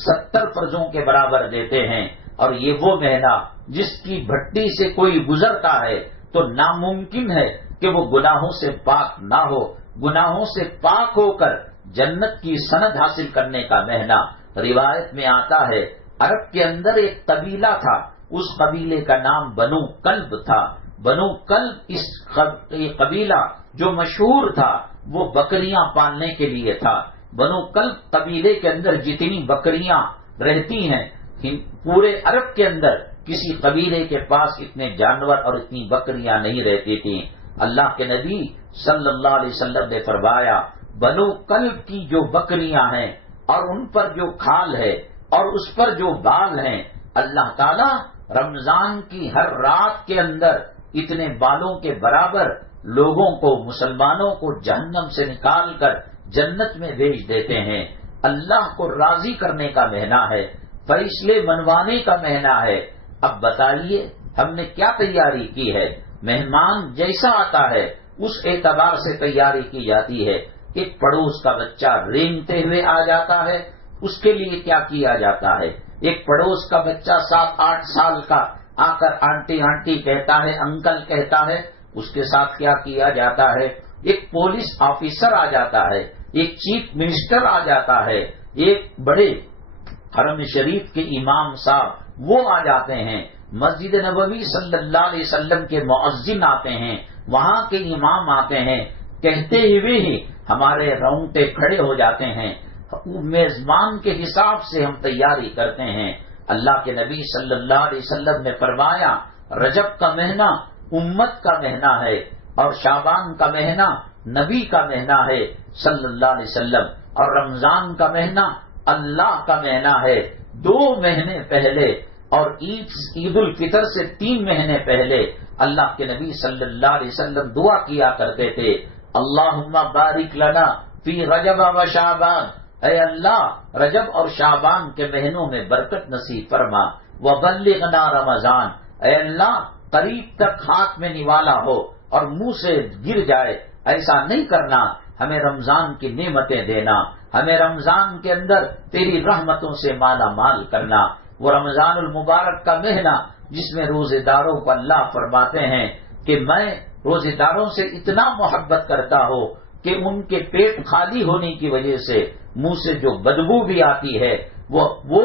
70 فرضوں کے برابر دیتے ہیں۔ اور یہ وہ مہینہ جس کی بھٹی سے کوئی گزرتا ہے تو ناممکن ہے کہ وہ گناہوں سے پاک نہ ہو، گناہوں سے پاک ہو کر جنت کی سند حاصل کرنے کا مہینہ۔ روایت میں آتا ہے عرب کے اندر ایک قبیلہ تھا، اس قبیلے کا نام بنو کلب تھا۔ بنو کلب اس قبیلہ جو مشہور تھا وہ بکریاں پالنے کے لیے تھا۔ بنو کلب قبیلے کے اندر جتنی بکریاں رہتی ہیں پورے عرب کے اندر کسی قبیلے کے پاس اتنے جانور اور اتنی بکریاں نہیں رہتی تھیں۔ اللہ کے نبی صلی اللہ علیہ وسلم نے فرمایا بنو کلب کی جو بکریاں ہیں اور ان پر جو کھال ہے اور اس پر جو بال ہیں، اللہ تعالیٰ رمضان کی ہر رات کے اندر اتنے بالوں کے برابر لوگوں کو، مسلمانوں کو جہنم سے نکال کر جنت میں بھیج دیتے ہیں۔ اللہ کو راضی کرنے کا مہینہ ہے، فیصلے منوانے کا مہینہ ہے۔ اب بتائیے ہم نے کیا تیاری کی ہے؟ مہمان جیسا آتا ہے اس اعتبار سے تیاری کی جاتی ہے۔ ایک پڑوس کا بچہ رینگتے ہوئے آ جاتا ہے، اس کے لیے کیا کیا جاتا ہے؟ ایک پڑوس کا بچہ 7-8 سال کا آ کر آنٹی آنٹی کہتا ہے، انکل کہتا ہے، اس کے ساتھ کیا کیا جاتا ہے؟ ایک پولیس آفیسر آ جاتا ہے، ایک چیف منسٹر آ جاتا ہے، ایک بڑے حرم شریف کے امام صاحب وہ آ جاتے ہیں، مسجد نبوی صلی اللہ علیہ وسلم کے مؤذن آتے ہیں، وہاں کے امام آتے ہیں، کہتے ہوئے ہی ہمارے رونگٹے کھڑے ہو جاتے ہیں۔ میزبان کے حساب سے ہم تیاری کرتے ہیں۔ اللہ کے نبی صلی اللہ علیہ وسلم نے فرمایا رجب کا مہینہ امت کا مہینہ ہے، اور شعبان کا مہینہ نبی کا مہینہ ہے صلی اللہ علیہ وسلم، اور رمضان کا مہینہ اللہ کا مہینہ ہے۔ 2 مہینے پہلے اور عید الفطر سے 3 مہینے پہلے اللہ کے نبی صلی اللہ علیہ وسلم دعا کیا کرتے تھے، اللہم بارک لنا فی رجب و شعبان، اے اللہ رجب اور شعبان کے مہینوں میں برکت نصیب فرما، وبلغنا رمضان، اے اللہ قریب تک ہاتھ میں نوالا ہو اور منہ سے گر جائے، ایسا نہیں کرنا، ہمیں رمضان کی نعمتیں دینا، ہمیں رمضان کے اندر تیری رحمتوں سے مالا مال کرنا۔ وہ رمضان المبارک کا مہینہ جس میں روزے داروں کو اللہ فرماتے ہیں کہ میں روزے داروں سے اتنا محبت کرتا ہوں کہ ان کے پیٹ خالی ہونے کی وجہ سے منہ سے جو بدبو بھی آتی ہے وہ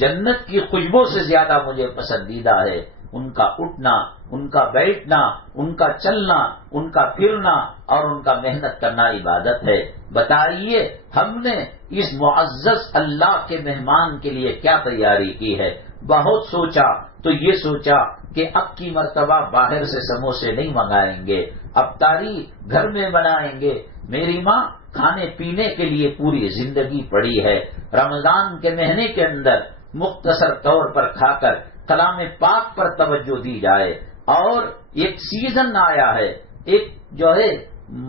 جنت کی خوشبو سے زیادہ مجھے پسندیدہ ہے۔ ان کا اٹھنا، ان کا بیٹھنا، ان کا چلنا، ان کا پھرنا اور ان کا محنت کرنا عبادت ہے۔ بتائیے ہم نے اس معزز اللہ کے مہمان کے لیے کیا تیاری کی ہے؟ بہت سوچا تو یہ سوچا کہ اب کی مرتبہ باہر سے سموسے نہیں منگائیں گے، اب تاری گھر میں بنائیں گے۔ میری ماں کھانے پینے کے لیے پوری زندگی پڑی ہے، رمضان کے مہینے کے اندر مختصر طور پر کھا کر کلام پاک پر توجہ دی جائے۔ اور ایک سیزن آیا ہے، ایک جو ہے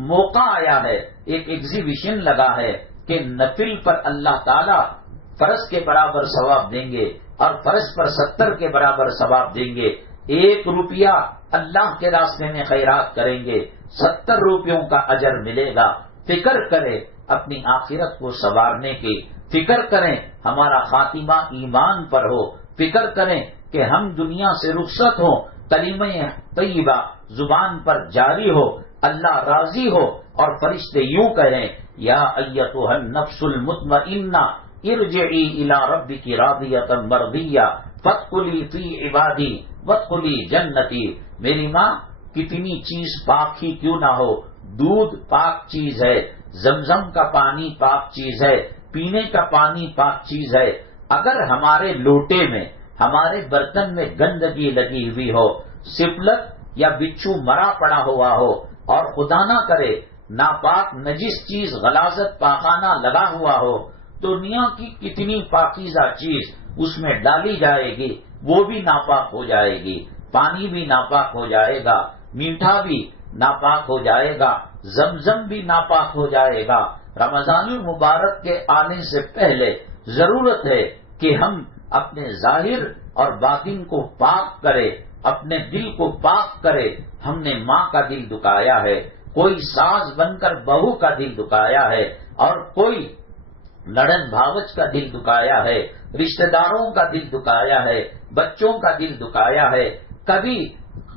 موقع آیا ہے، ایک ایگزیبیشن لگا ہے کہ نفل پر اللہ تعالی فرض کے برابر ثواب دیں گے اور فرض پر 70 کے برابر ثواب دیں گے۔ 1 روپیہ اللہ کے راستے میں خیرات کریں گے، 70 روپیوں کا اجر ملے گا۔ فکر کریں اپنی آخرت کو سنوارنے کی، فکر کریں ہمارا خاتمہ ایمان پر ہو، فکر کریں کہ ہم دنیا سے رخصت ہوں، کلمہ طیبہ زبان پر جاری ہو، اللہ راضی ہو اور فرشتے یوں کہیں یا ایتھا النفس المطمئنہ ارجعی الی ربک راضیۃ مرضیہ فادخلی فی عبادی وادخلی جنتی۔ میری ماں کتنی چیز پاک ہی کیوں نہ ہو، دودھ پاک چیز ہے، زمزم کا پانی پاک چیز ہے، پینے کا پانی پاک چیز ہے، اگر ہمارے لوٹے میں ہمارے برتن میں گندگی لگی ہوئی ہو، سفلت یا بچھو مرا پڑا ہوا ہو اور خدا نہ کرے ناپاک نجس چیز غلاظت پاخانہ لگا ہوا ہو، دنیا کی کتنی پاکیزہ چیز اس میں ڈالی جائے گی وہ بھی ناپاک ہو جائے گی، پانی بھی ناپاک ہو جائے گا، میٹھا بھی ناپاک ہو جائے گا، زمزم بھی ناپاک ہو جائے گا۔ رمضان المبارک کے آنے سے پہلے ضرورت ہے کہ ہم اپنے ظاہر اور باطن کو پاک کرے، اپنے دل کو پاک کرے۔ ہم نے ماں کا دل دکایا ہے، کوئی ساز بن کر بہو کا دل دکایا ہے، اور کوئی لڑن بھاوچ کا دل دکایا ہے، رشتہ داروں کا دل دکایا ہے، بچوں کا دل دکایا ہے۔ کبھی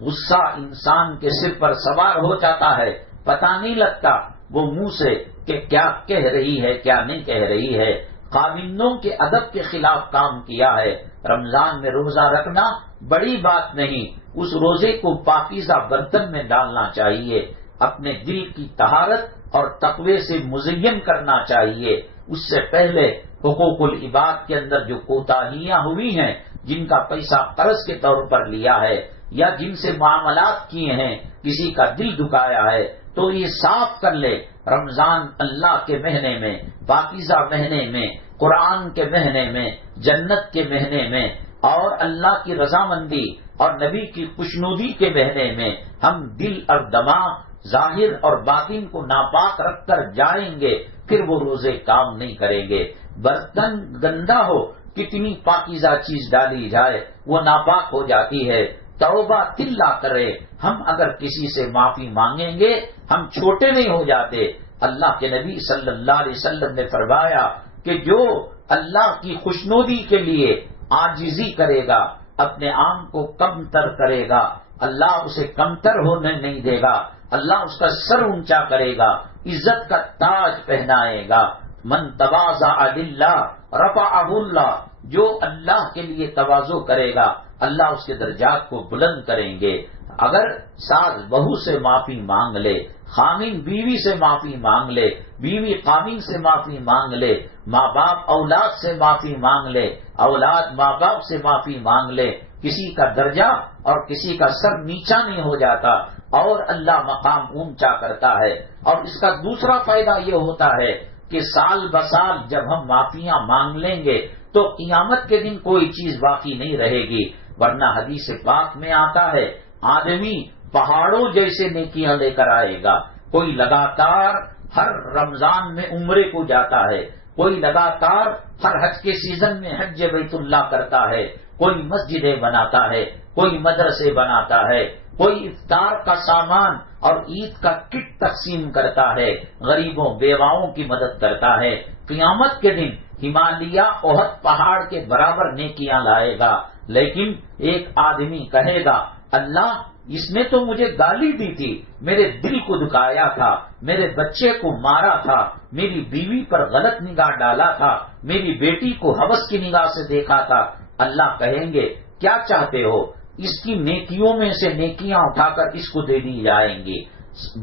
غصہ انسان کے سر پر سوار ہو جاتا ہے، پتہ نہیں لگتا وہ منہ سے کہ کیا کہہ رہی ہے کیا نہیں کہہ رہی ہے۔ خاوندوں کے ادب کے خلاف کام کیا ہے۔ رمضان میں روزہ رکھنا بڑی بات نہیں، اس روزے کو پاکیزہ برتن میں ڈالنا چاہیے، اپنے دل کی طہارت اور تقوی سے مزین کرنا چاہیے۔ اس سے پہلے حقوق العباد کے اندر جو کوتاہیاں ہوئی ہیں، جن کا پیسہ قرض کے طور پر لیا ہے یا جن سے معاملات کیے ہیں، کسی کا دل دکایا ہے، تو یہ صاف کر لے۔ رمضان اللہ کے مہینے میں، پاکیزہ مہینے میں، قرآن کے مہینے میں، جنت کے مہینے میں اور اللہ کی رضامندی اور نبی کی خوشنودی کے مہینے میں ہم دل اور دماغ، ظاہر اور باطن کو ناپاک رکھ کر جائیں گے، پھر وہ روزے کام نہیں کریں گے۔ برتن گندا ہو، کتنی پاکیزہ چیز ڈالی جائے وہ ناپاک ہو جاتی ہے۔ توبہ تلا کرے، ہم اگر کسی سے معافی مانگیں گے ہم چھوٹے نہیں ہو جاتے۔ اللہ کے نبی صلی اللہ علیہ وسلم نے فرمایا کہ جو اللہ کی خوشنودی کے لیے عاجزی کرے گا، اپنے آپ کو کمتر کرے گا، اللہ اسے کمتر ہونے نہیں دے گا، اللہ اس کا سر اونچا کرے گا، عزت کا تاج پہنائے گا۔ من تواضع للہ رفعہ اللہ، جو اللہ کے لیے تواضع کرے گا اللہ اس کے درجات کو بلند کریں گے۔ اگر ساس بہو سے معافی مانگ لے، خامن بیوی سے معافی مانگ لے، بیوی خامن سے معافی مانگ لے، ماں باپ اولاد سے معافی مانگ لے، اولاد ماں باپ سے معافی مانگ لے، کسی کا درجہ اور کسی کا سر نیچا نہیں ہو جاتا۔ اور اللہ مقام اونچا کرتا ہے۔ اور اس کا دوسرا فائدہ یہ ہوتا ہے کہ سال بسال جب ہم معافیاں مانگ لیں گے تو قیامت کے دن کوئی چیز باقی نہیں رہے گی، ورنہ حدیث پاک میں آتا ہے آدمی پہاڑوں جیسے نیکیاں لے کر آئے گا۔ کوئی لگاتار ہر رمضان میں عمرے کو جاتا ہے، کوئی لگاتار ہر حج کے سیزن میں حج بیت اللہ کرتا ہے، کوئی مسجدیں بناتا ہے، کوئی مدرسے بناتا ہے، کوئی افطار کا سامان اور عید کا کٹ تقسیم کرتا ہے، غریبوں بیواؤں کی مدد کرتا ہے۔ قیامت کے دن ہمالیہ احد پہاڑ کے برابر نیکیاں لائے گا، لیکن ایک آدمی کہے گا اللہ اس نے تو مجھے گالی دی تھی، میرے دل کو دکھایا تھا، میرے بچے کو مارا تھا، میری بیوی پر غلط نگاہ ڈالا تھا، میری بیٹی کو ہوس کی نگاہ سے دیکھا تھا۔ اللہ کہیں گے کیا چاہتے ہو؟ اس کی نیکیوں میں سے نیکیاں اٹھا کر اس کو دے دی جائیں گی۔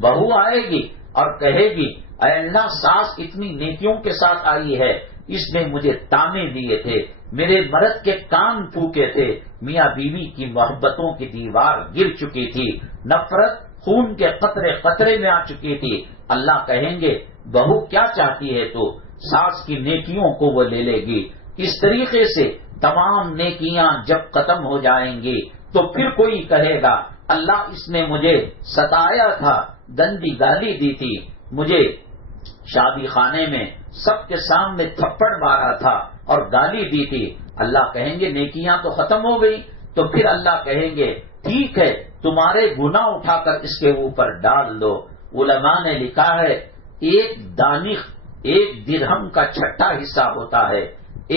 بہو آئے گی اور کہے گی اے اللہ ساس اتنی نیکیوں کے ساتھ آئی ہے، اس نے مجھے تانے دیے تھے، میرے مرد کے کان پھوکے تھے، میاں بیوی کی محبتوں کی دیوار گر چکی تھی، نفرت خون کے قطرے قطرے میں آ چکی تھی۔ اللہ کہیں گے بہو کیا چاہتی ہے تو؟ ساس کی نیکیوں کو وہ لے لے گی۔ اس طریقے سے تمام نیکیاں جب ختم ہو جائیں گی تو پھر کوئی کہے گا اللہ اس نے مجھے ستایا تھا، گندی گالی دی تھی، مجھے شادی خانے میں سب کے سامنے تھپڑ مارا تھا اور گالی دی تھی۔ اللہ کہیں گے نیکیاں تو ختم ہو گئی۔ تو پھر اللہ کہیں گے ٹھیک ہے تمہارے گناہ اٹھا کر اس کے اوپر ڈال دو۔ علماء نے لکھا ہے ایک دانش ایک درہم کا چھٹا حصہ ہوتا ہے،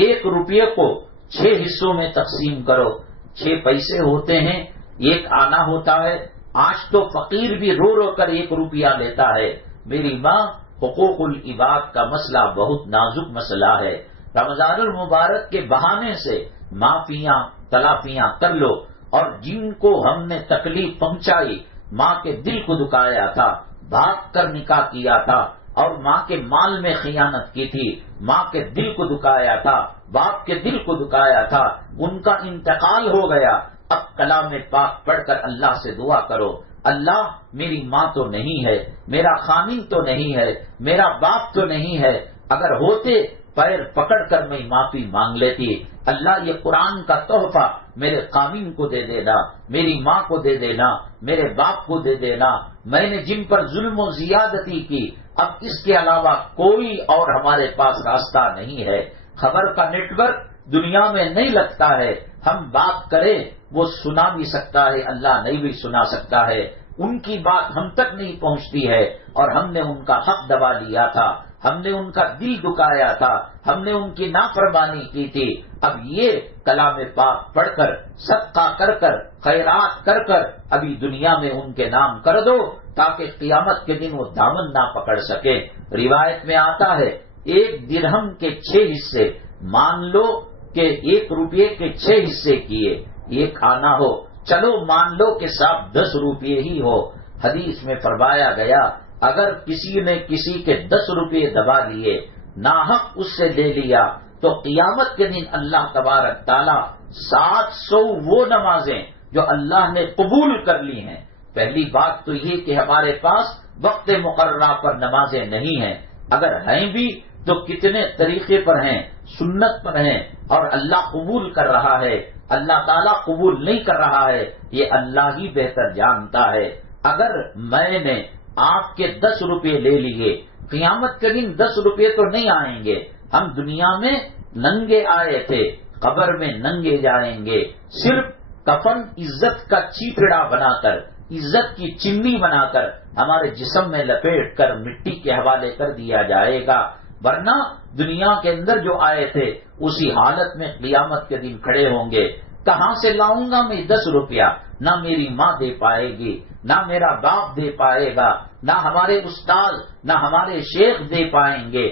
1 روپے کو 6 حصوں میں تقسیم کرو، 6 پیسے ہوتے ہیں، 1 آنا ہوتا ہے۔ آج تو فقیر بھی رو رو کر 1 روپیہ لیتا ہے۔ میری ماں حقوق العباد کا مسئلہ بہت نازک مسئلہ ہے۔ رمضان المبارک کے بہانے سے معافیاں تلافیاں کر لو، اور جن کو ہم نے تکلیف پہنچائی، ماں کے دل کو دکھایا تھا، بھاگ کر نکاح کیا تھا اور ماں کے مال میں خیانت کی تھی، ماں کے دل کو دکھایا تھا، باپ کے دل کو دکھایا تھا، ان کا انتقال ہو گیا۔ اب کلام پاک پڑھ کر اللہ سے دعا کرو اللہ میری ماں تو نہیں ہے، میرا خامن تو نہیں ہے، میرا باپ تو نہیں ہے، اگر ہوتے پیر پکڑ کر میں معافی مانگ لیتی۔ اللہ یہ قرآن کا تحفہ میرے خامن کو دے دینا، میری ماں کو دے دینا، میرے باپ کو دے دینا، میں نے جن پر ظلم و زیادتی کی اب اس کے علاوہ کوئی اور ہمارے پاس راستہ نہیں ہے۔ خبر کا نیٹ ورک دنیا میں نہیں لگتا ہے، ہم بات کریں وہ سنا بھی سکتا ہے، اللہ نہیں بھی سنا سکتا ہے، ان کی بات ہم تک نہیں پہنچتی ہے، اور ہم نے ان کا حق دبا لیا تھا، ہم نے ان کا دل دکھایا تھا، ہم نے ان کی نافرمانی کی تھی۔ اب یہ کلام پاک پڑھ کر صدقہ کر کر خیرات کر کر ابھی دنیا میں ان کے نام کر دو تاکہ قیامت کے دن وہ دامن نہ پکڑ سکے۔ روایت میں آتا ہے 1 درہم کے 6 حصے، مان لو کہ 1 روپے کے 6 حصے کیے، 1 آنا ہو، چلو مان لو کہ صاحب 10 روپے ہی ہو۔ حدیث میں فرمایا گیا اگر کسی نے کسی کے 10 روپے دبا لیے، ناحق اس سے لے لیا، تو قیامت کے دن اللہ تبارک تعالی 700 وہ نمازیں جو اللہ نے قبول کر لی ہیں۔ پہلی بات تو یہ کہ ہمارے پاس وقت مقررہ پر نمازیں نہیں ہیں، اگر ہیں بھی تو کتنے طریقے پر ہیں، سنت پر ہیں، اور اللہ قبول کر رہا ہے، اللہ تعالیٰ قبول نہیں کر رہا ہے، یہ اللہ ہی بہتر جانتا ہے۔ اگر میں نے آپ کے 10 روپے لے لیے، قیامت کے دن 10 روپے تو نہیں آئیں گے، ہم دنیا میں ننگے آئے تھے، قبر میں ننگے جائیں گے، صرف کفن عزت کا چیپڑا بنا کر، عزت کی چنی بنا کر ہمارے جسم میں لپیٹ کر مٹی کے حوالے کر دیا جائے گا، ورنہ دنیا کے اندر جو آئے تھے اسی حالت میں قیامت کے دن کھڑے ہوں گے۔ کہاں سے لاؤں گا میں 10 روپیہ؟ نہ میری ماں دے پائے گی، نہ میرا باپ دے پائے گا، نہ ہمارے استاد، نہ ہمارے شیخ دے پائیں گے۔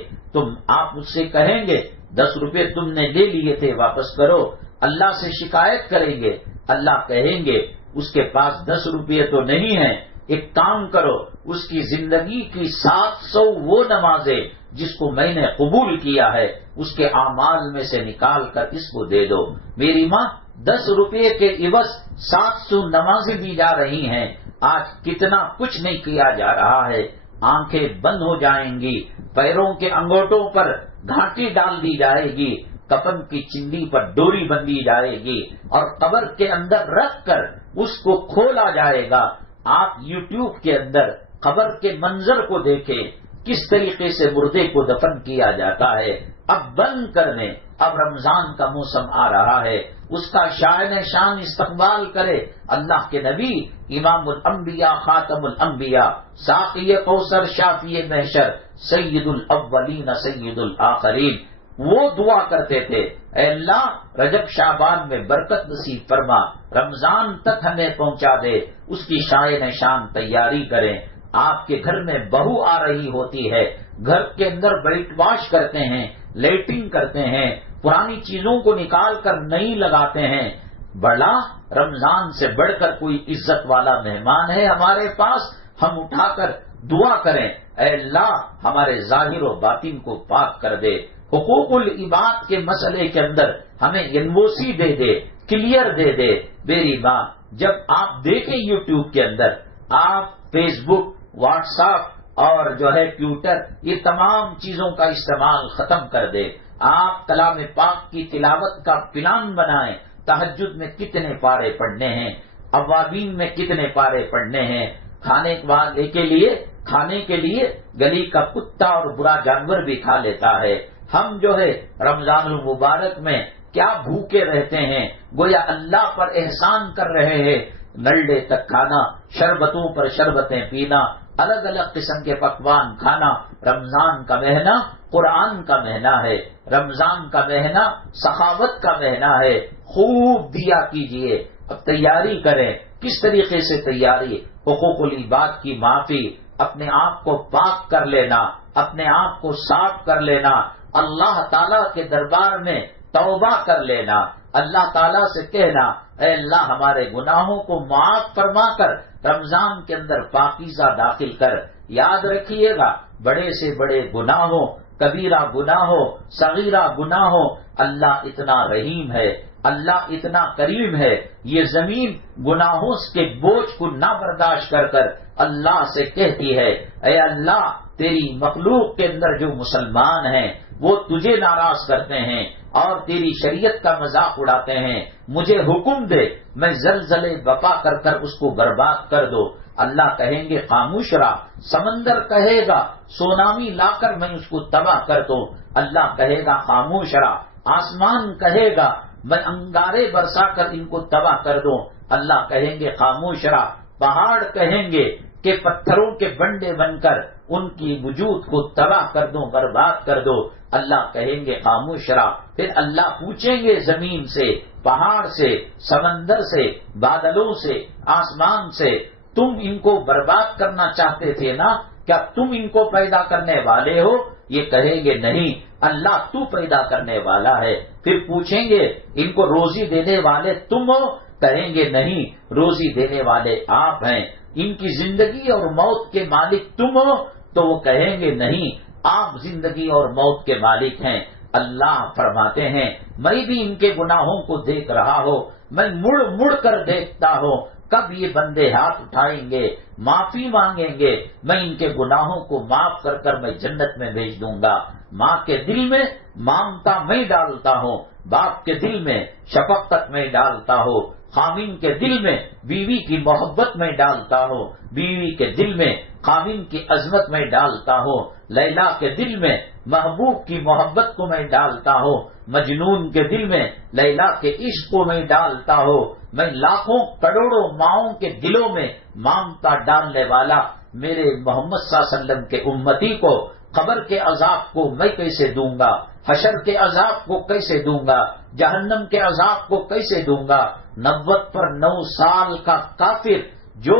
آپ مجھ سے کہیں گے 10 روپے تم نے لے لیے تھے واپس کرو، اللہ سے شکایت کریں گے، اللہ کہیں گے اس کے پاس 10 روپے تو نہیں ہیں، ایک کام کرو، اس کی زندگی کی 700 وہ نمازیں جس کو میں نے قبول کیا ہے اس کے اعمال میں سے نکال کر اس کو دے دو۔ میری ماں 10 روپے کے عوض 700 نمازیں دی جا رہی ہیں، آج کتنا کچھ نہیں کیا جا رہا ہے. آنکھیں بند ہو جائیں گی، پیروں کے انگوٹھوں پر گھاٹی ڈال دی جائے گی، کفن کی چندی پر ڈوری بندھی جائے گی اور قبر کے اندر رکھ کر اس کو کھولا جائے گا. آپ یوٹیوب کے اندر قبر کے منظر کو دیکھیں، کس طریقے سے مردے کو دفن کیا جاتا ہے. اب بند کر دیں، اب رمضان کا موسم آ رہا ہے، اس کا شائن شان استقبال کرے. اللہ کے نبی امام الانبیاء خاتم الانبیاء ساقی کوثر شافی محشر سید الاولین سید الآخرین وہ دعا کرتے تھے، اے اللہ رجب شعبان میں برکت نصیب فرما، رمضان تک ہمیں پہنچا دے، اس کی شائن شان تیاری کریں. آپ کے گھر میں بہو آ رہی ہوتی ہے، گھر کے اندر وائٹ واش کرتے ہیں، لیٹنگ کرتے ہیں، پرانی چیزوں کو نکال کر نئی لگاتے ہیں. بڑا رمضان سے بڑھ کر کوئی عزت والا مہمان ہے ہمارے پاس، ہم اٹھا کر دعا کریں، اے اللہ ہمارے ظاہر و باطن کو پاک کر دے. حقوق العباد کے مسئلے کے اندر ہمیں NOC دے دے، کلیئر دے دے. میری ماں جب آپ دیکھیں یوٹیوب کے اندر، آپ فیس بک، واٹس ایپ اور جو ہے ٹویٹر، یہ تمام چیزوں کا استعمال ختم کر دے. آپ کلام پاک کی تلاوت کا پلان بنائیں. تہجد میں کتنے پارے پڑھنے ہیں، اوابین میں کتنے پارے پڑھنے ہیں. کھانے کے لیے گلی کا کتا اور برا جانور بھی کھا لیتا ہے. ہم جو ہے رمضان المبارک میں کیا بھوکے رہتے ہیں، گویا اللہ پر احسان کر رہے ہیں. نلڈے تک کھانا، شربتوں پر شربتیں پینا، الگ الگ قسم کے پکوان کھانا. رمضان کا مہینہ قرآن کا مہینہ ہے، رمضان کا مہینہ سخاوت کا مہینہ ہے. خوب دیا کیجئے. اب تیاری کریں. کس طریقے سے تیاری؟ حقوق العباد کی معافی، اپنے آپ کو پاک کر لینا، اپنے آپ کو صاف کر لینا، اللہ تعالیٰ کے دربار میں توبہ کر لینا، اللہ تعالیٰ سے کہنا، اے اللہ ہمارے گناہوں کو معاف فرما کر رمضان کے اندر پاکیزہ داخل کر. یاد رکھیے گا، بڑے سے بڑے گناہوں، کبیرہ گناہوں، صغیرہ گناہوں، اللہ اتنا رحیم ہے، اللہ اتنا کریم ہے. یہ زمین گناہوں کے بوجھ کو نہ برداشت کر اللہ سے کہتی ہے، اے اللہ تیری مخلوق کے اندر جو مسلمان ہیں وہ تجھے ناراض کرتے ہیں اور تیری شریعت کا مذاق اڑاتے ہیں، مجھے حکم دے میں زلزلے بپا کر اس کو برباد کر دو. اللہ کہیں گے خاموش رہا. سمندر کہے گا سونامی لا کر میں اس کو تباہ کر دوں، اللہ کہے گا خاموش رہا. آسمان کہے گا میں انگارے برسا کر ان کو تباہ کر دوں، اللہ کہیں گے خاموش رہا. پہاڑ کہیں گے کہ پتھروں کے بنڈے بن کر ان کی وجود کو تباہ کر دو، برباد کر دو، اللہ کہیں گے خاموش رہا. پھر اللہ پوچھیں گے زمین سے، پہاڑ سے، سمندر سے، بادلوں سے، آسمان سے، تم ان کو برباد کرنا چاہتے تھے نا؟ کیا تم ان کو پیدا کرنے والے ہو؟ یہ کہیں گے نہیں، اللہ تو پیدا کرنے والا ہے. پھر پوچھیں گے ان کو روزی دینے والے تم ہو؟ کہیں گے نہیں، روزی دینے والے آپ ہیں. ان کی زندگی اور موت کے مالک تم ہو؟ تو وہ کہیں گے نہیں، آپ زندگی اور موت کے مالک ہیں. اللہ فرماتے ہیں میں بھی ان کے گناہوں کو دیکھ رہا ہوں، میں مڑ مڑ کر دیکھتا ہوں کب یہ بندے ہاتھ اٹھائیں گے، معافی مانگیں گے، میں ان کے گناہوں کو معاف کر میں جنت میں بھیج دوں گا. ماں کے دل میں مامتا میں ڈالتا ہوں، باپ کے دل میں شفقت میں ڈالتا ہوں، خامن کے دل میں بیوی کی محبت میں ڈالتا ہوں، بیوی کے دل میں خامن کی عظمت میں ڈالتا ہوں، لیلا کے دل میں محبوب کی محبت کو میں ڈالتا ہوں، مجنون کے دل میں لیلا کے عشق کو میں ڈالتا ہوں. میں لاکھوں کروڑوں ماؤں کے دلوں میں مامتا ڈالنے والا میرے محمد صلی اللہ علیہ وسلم کے امتی کو قبر کے عذاب کو میں کیسے دوں گا، حشر کے عذاب کو کیسے دوں گا، جہنم کے عذاب کو کیسے دوں گا. 90 پر 9 سال کا کافر جو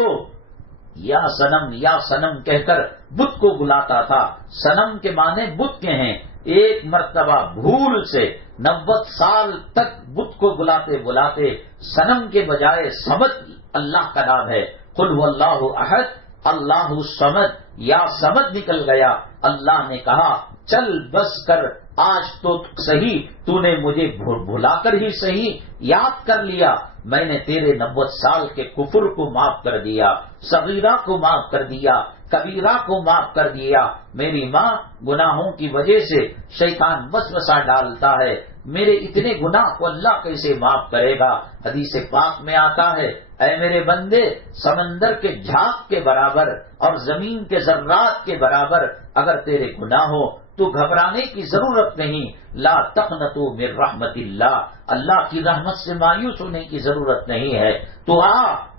یا سنم کہہ کر بت کو بلاتا تھا، سنم کے معنی بت کے ہیں، ایک مرتبہ بھول سے 90 سال تک بت کو بلاتے بلاتے سنم کے بجائے صمد اللہ کا نام ہے، قل هو اللہ احد اللہ الصمد، یا صمد نکل گیا. اللہ نے کہا چل بس کر آج تو صحیح تو نے مجھے بھلا کر ہی صحیح یاد کر لیا، میں نے تیرے 90 سال کے کفر کو معاف کر دیا، صغیرہ کو معاف کر دیا، کبیرہ کو معاف کر دیا۔ میری ماں گناہوں کی وجہ سے شیطان وسوسہ ڈالتا ہے، میرے اتنے گناہ کو اللہ کیسے معاف کرے گا؟ حدیث پاک میں آتا ہے، اے میرے بندے، سمندر کے جھاگ کے برابر اور زمین کے ذرات کے برابر اگر تیرے گناہ ہو تو گھبرانے کی ضرورت نہیں، لا تقنطوا من رحمت اللہ کی رحمت سے مایوس ہونے کی ضرورت نہیں ہے۔ تو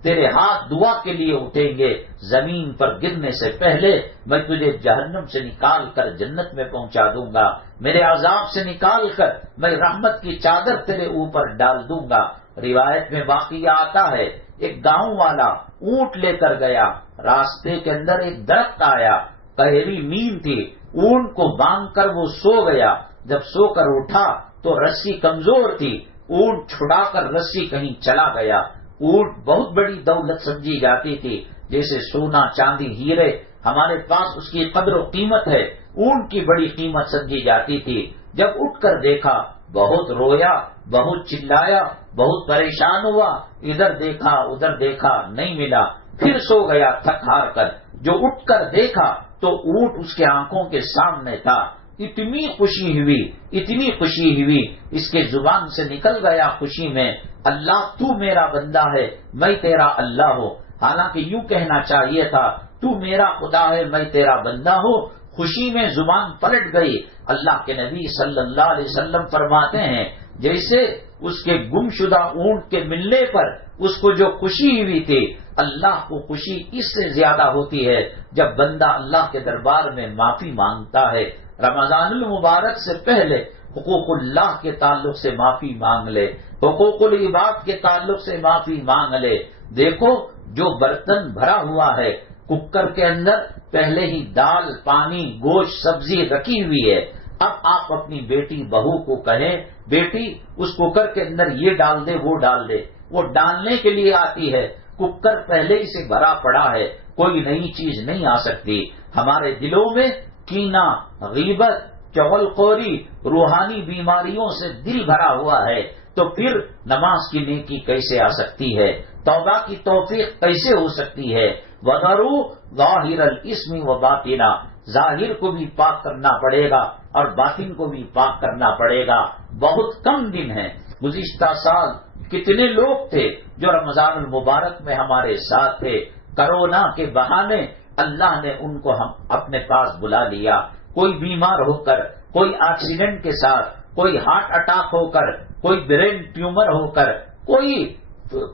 تیرے ہاتھ دعا کے لیے اٹھیں گے، زمین پر گرنے سے پہلے میں تجھے جہنم سے نکال کر جنت میں پہنچا دوں گا، میرے عذاب سے نکال کر میں رحمت کی چادر تیرے اوپر ڈال دوں گا۔ روایت میں واقعہ آتا ہے، ایک گاؤں والا اونٹ لے کر گیا، راستے کے اندر ایک درخت آیا، گہری نیند تھی، اونٹ کو باندھ کر وہ سو گیا، جب سو کر اٹھا تو رسی کمزور تھی، اونٹ چھڑا کر رسی کہیں چلا گیا۔ اونٹ بہت بڑی دولت سمجھی جاتی تھی، جیسے سونا چاندی ہیرے ہمارے پاس اس کی قدر و قیمت ہے، اونٹ کی بڑی قیمت سمجھی جاتی تھی۔ جب اٹھ کر دیکھا، بہت رویا، بہت چلایا، بہت پریشان ہوا، ادھر دیکھا ادھر دیکھا، نہیں ملا، پھر سو گیا تھک ہار کر۔ جو اٹھ کر دیکھا تو اونٹ اس کے آنکھوں کے سامنے تھا، اتنی خوشی ہوئی، اس کے زبان سے نکل گیا خوشی میں، اللہ تو میرا بندہ ہے، میں تیرا اللہ ہوں۔ حالانکہ یوں کہنا چاہیے تھا، تو میرا خدا ہے، میں تیرا بندہ ہوں۔ خوشی میں زبان پلٹ گئی۔ اللہ کے نبی صلی اللہ علیہ وسلم فرماتے ہیں، جیسے اس کے گمشدہ اونٹ کے ملنے پر اس کو جو خوشی ہوئی تھی، اللہ کو خوشی اس سے زیادہ ہوتی ہے جب بندہ اللہ کے دربار میں معافی مانگتا ہے۔ رمضان المبارک سے پہلے حقوق اللہ کے تعلق سے معافی مانگ لے، حقوق العباد کے تعلق سے معافی مانگ لے۔ دیکھو، جو برتن بھرا ہوا ہے کوکر کے اندر پہلے ہی دال، پانی، گوشت، سبزی رکھی ہوئی ہے، اب آپ اپنی بیٹی بہو کو کہیں، بیٹی اس کوکر کے اندر یہ ڈال دے وہ ڈال دے، وہ ڈالنے کے لیے آتی ہے، کوکر پہلے ہی سے بھرا پڑا ہے، کوئی نئی چیز نہیں آ سکتی۔ ہمارے دلوں میں کینہ، غیبت، چغلخوری، روحانی بیماریوں سے دل بھرا ہوا ہے، تو پھر نماز کی نیکی کیسے آ سکتی ہے؟ توبہ کی توفیق کیسے ہو سکتی ہے؟ وَذَرُوا ظَاهِرَ الْإِثْمِ وَبَاطِنَهُ، ظاہر کو بھی پاک کرنا پڑے گا اور باطن کو بھی پاک کرنا پڑے گا۔ بہت کم دن ہیں، گزشتہ سال کتنے لوگ تھے جو رمضان المبارک میں ہمارے ساتھ تھے، کرونا کے بہانے اللہ نے ان کو ہم اپنے پاس بلا لیا، کوئی بیمار ہو کر، کوئی ایکسیڈنٹ کے ساتھ، کوئی ہارٹ اٹیک ہو کر، کوئی برین ٹیومر ہو کر، کوئی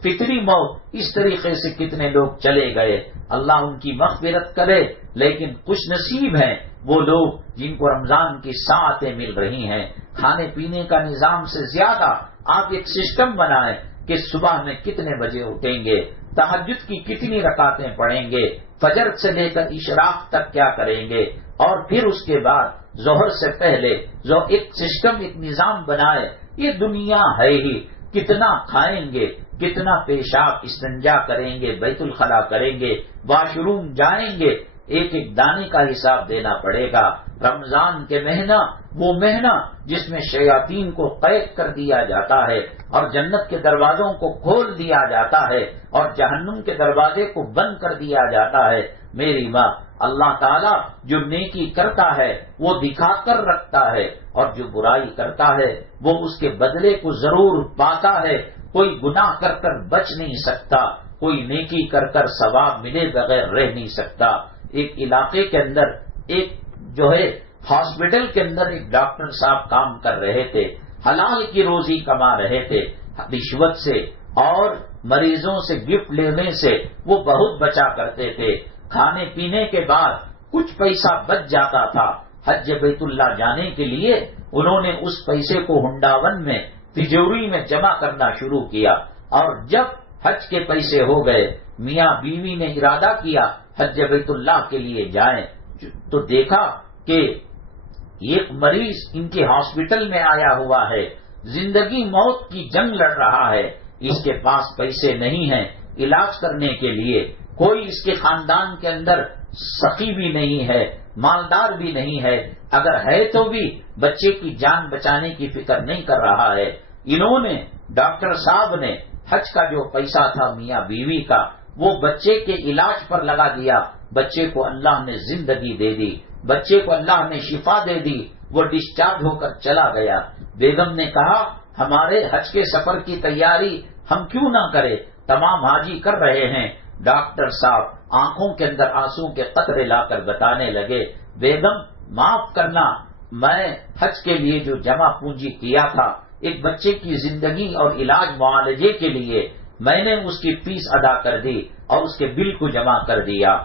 فطری موت، اس طریقے سے کتنے لوگ چلے گئے۔ اللہ ان کی مغفرت کرے، لیکن خوش نصیب ہیں وہ لوگ جن کو رمضان کی ساعتیں مل رہی ہیں۔ کھانے پینے کا نظام سے زیادہ آپ ایک سسٹم بنائیں کہ صبح میں کتنے بجے اٹھیں گے، تہجد کی کتنی رکعتیں پڑھیں گے، فجر سے لے کر اشراق تک کیا کریں گے، اور پھر اس کے بعد ظہر سے پہلے جو ایک سسٹم، ایک نظام بنائے۔ یہ دنیا ہے ہی، کتنا کھائیں گے، کتنا پیشاب استنجا کریں گے، بیت الخلا کریں گے، واش روم جائیں گے، ایک ایک دانے کا حساب دینا پڑے گا۔ رمضان کے مہینہ، وہ مہینہ جس میں شیاطین کو قید کر دیا جاتا ہے اور جنت کے دروازوں کو کھول دیا جاتا ہے اور جہنم کے دروازے کو بند کر دیا جاتا ہے۔ میری ماں، اللہ تعالیٰ جو نیکی کرتا ہے وہ دکھا کر رکھتا ہے، اور جو برائی کرتا ہے وہ اس کے بدلے کو ضرور پاتا ہے۔ کوئی گناہ کر کر بچ نہیں سکتا، کوئی نیکی کر کر ثواب ملے بغیر رہ نہیں سکتا۔ ایک علاقے کے اندر ایک جو ہے ہاسپٹل کے اندر ایک ڈاکٹر صاحب کام کر رہے تھے، حلال کی روزی کما رہے تھے، رشوت سے اور مریضوں سے گفٹ لینے سے وہ بہت بچا کرتے تھے۔ کھانے پینے کے بعد کچھ پیسہ بچ جاتا تھا، حج بیت اللہ جانے کے لیے انہوں نے اس پیسے کو ہنڈاون میں، تجوری میں جمع کرنا شروع کیا، اور جب حج کے پیسے ہو گئے، میاں بیوی نے ارادہ کیا حج بیت اللہ کے لیے جائیں، تو دیکھا کہ ایک مریض ان کے ہاسپٹل میں آیا ہوا ہے، زندگی موت کی جنگ لڑ رہا ہے، اس کے پاس پیسے نہیں ہیں علاج کرنے کے لیے، کوئی اس کے خاندان کے اندر سخی بھی نہیں ہے، مالدار بھی نہیں ہے، اگر ہے تو بھی بچے کی جان بچانے کی فکر نہیں کر رہا ہے۔ انہوں نے ڈاکٹر صاحب نے حج کا جو پیسہ تھا میاں بیوی کا وہ بچے کے علاج پر لگا دیا، بچے کو اللہ نے زندگی دے دی، بچے کو اللہ نے شفا دے دی، وہ ڈسچارج ہو کر چلا گیا۔ بیگم نے کہا ہمارے حج کے سفر کی تیاری ہم کیوں نہ کریں، تمام حاجی کر رہے ہیں۔ ڈاکٹر صاحب آنکھوں کے اندر آنسو کے قطرے لا کر بتانے لگے بیگم معاف کرنا، میں حج کے لیے جو جمع پونجی کیا تھا ایک بچے کی زندگی اور علاج معالجے کے لیے، میں نے اس کی فیس ادا کر دی اور اس کے بل کو جمع کر دیا۔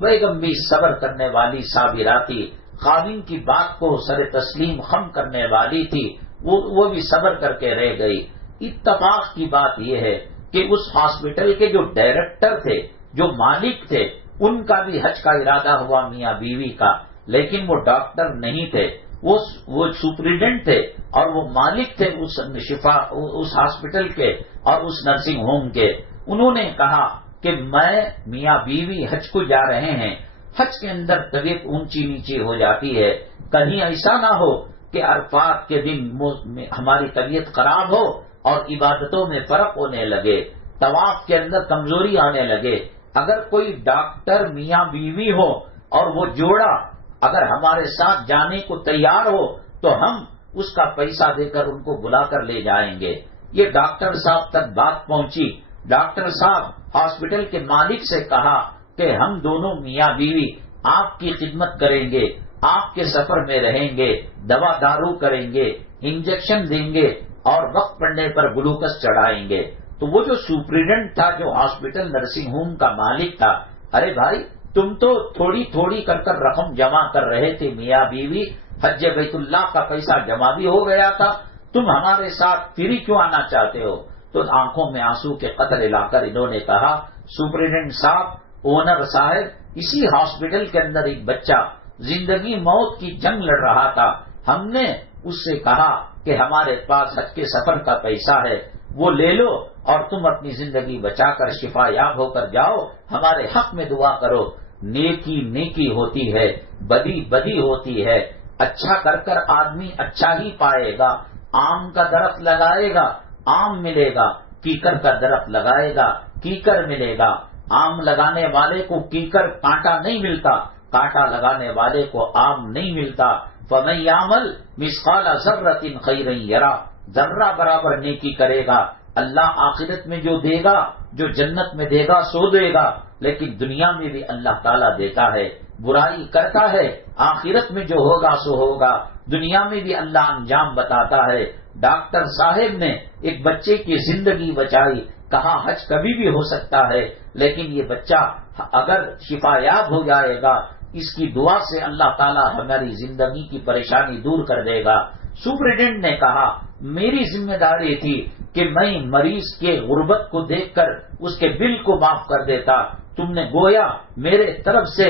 بیگم بھی صبر کرنے والی صابرہ تھی، خاوند کی بات کو سر تسلیم خم کرنے والی تھی، وہ بھی صبر کر کے رہ گئی۔ اتفاق کی بات یہ ہے کہ اس ہاسپٹل کے جو ڈائریکٹر تھے، جو مالک تھے، ان کا بھی حج کا ارادہ ہوا میاں بیوی کا، لیکن وہ ڈاکٹر نہیں تھے، وہ سپرنٹینڈنٹ تھے اور وہ مالک تھے اس ہاسپٹل کے اور اس نرسنگ ہوم کے۔ انہوں نے کہا کہ میں میاں بیوی حج کو جا رہے ہیں، حج کے اندر طبیعت اونچی نیچی ہو جاتی ہے، کہیں ایسا نہ ہو کہ عرفات کے دن ہماری طبیعت خراب ہو اور عبادتوں میں فرق ہونے لگے، طواف کے اندر کمزوری آنے لگے۔ اگر کوئی ڈاکٹر میاں بیوی ہو اور وہ جوڑا اگر ہمارے ساتھ جانے کو تیار ہو تو ہم اس کا پیسہ دے کر ان کو بلا کر لے جائیں گے۔ یہ ڈاکٹر صاحب تک بات پہنچی۔ ڈاکٹر صاحب ہاسپٹل کے مالک سے کہا کہ ہم دونوں میاں بیوی آپ کی خدمت کریں گے، آپ کے سفر میں رہیں گے، دوا دارو کریں گے، انجیکشن دیں گے اور وقت پڑنے پر گلوکوز چڑھائیں گے۔ تو وہ جو سپرنٹینڈنٹ تھا، جو ہاسپٹل نرسنگ ہوم کا مالک تھا، ارے بھائی تم تو تھوڑی تھوڑی کر کر رقم جمع کر رہے تھے، میاں بیوی حج بیت اللہ کا پیسہ جمع بھی ہو گیا تھا، تم ہمارے ساتھ فری کیوں آنا چاہتے ہو؟ تو آنکھوں میں آنسو کے قطرے لا کر انہوں نے کہا سپرنٹینڈنٹ صاحب، اونر صاحب، اسی ہاسپٹل کے اندر ایک بچہ زندگی موت کی جنگ لڑ رہا تھا، ہم نے اس سے کہا کہ ہمارے پاس حج کے سفر کا پیسہ ہے، وہ لے لو اور تم اپنی زندگی بچا کر شفا یاب ہو کر جاؤ، ہمارے حق میں دعا کرو۔ نیکی نیکی ہوتی ہے، بدی بدی ہوتی ہے، اچھا کر کر آدمی اچھا ہی پائے گا۔ آم کا درخت لگائے گا آم ملے گا، کیکر کا درخت لگائے گا کیکر ملے گا۔ آم لگانے والے کو کیکر کانٹا نہیں ملتا، کانٹا لگانے والے کو آم نہیں ملتا۔ فَمَن يَعْمَلْ مِثْقَالَ ذَرَّةٍ خَيْرًا يَرَهُ، ذرہ برابر نیکی کرے گا، اللہ آخرت میں جو دے گا، جو جنت میں دے گا سو دے گا، لیکن دنیا میں بھی اللہ تعالیٰ دیتا ہے۔ برائی کرتا ہے، آخرت میں جو ہوگا سو ہوگا، دنیا میں بھی اللہ انجام بتاتا ہے۔ ڈاکٹر صاحب نے ایک بچے کی زندگی بچائی، کہا حج کبھی بھی ہو سکتا ہے، لیکن یہ بچہ اگر شفا یاب ہو جائے گا، اس کی دعا سے اللہ تعالیٰ ہماری زندگی کی پریشانی دور کر دے گا۔ سپرنٹینڈنٹ نے کہا میری ذمہ داری تھی کہ میں مریض کے غربت کو دیکھ کر اس کے بل کو معاف کر دیتا، تم نے گویا میرے طرف سے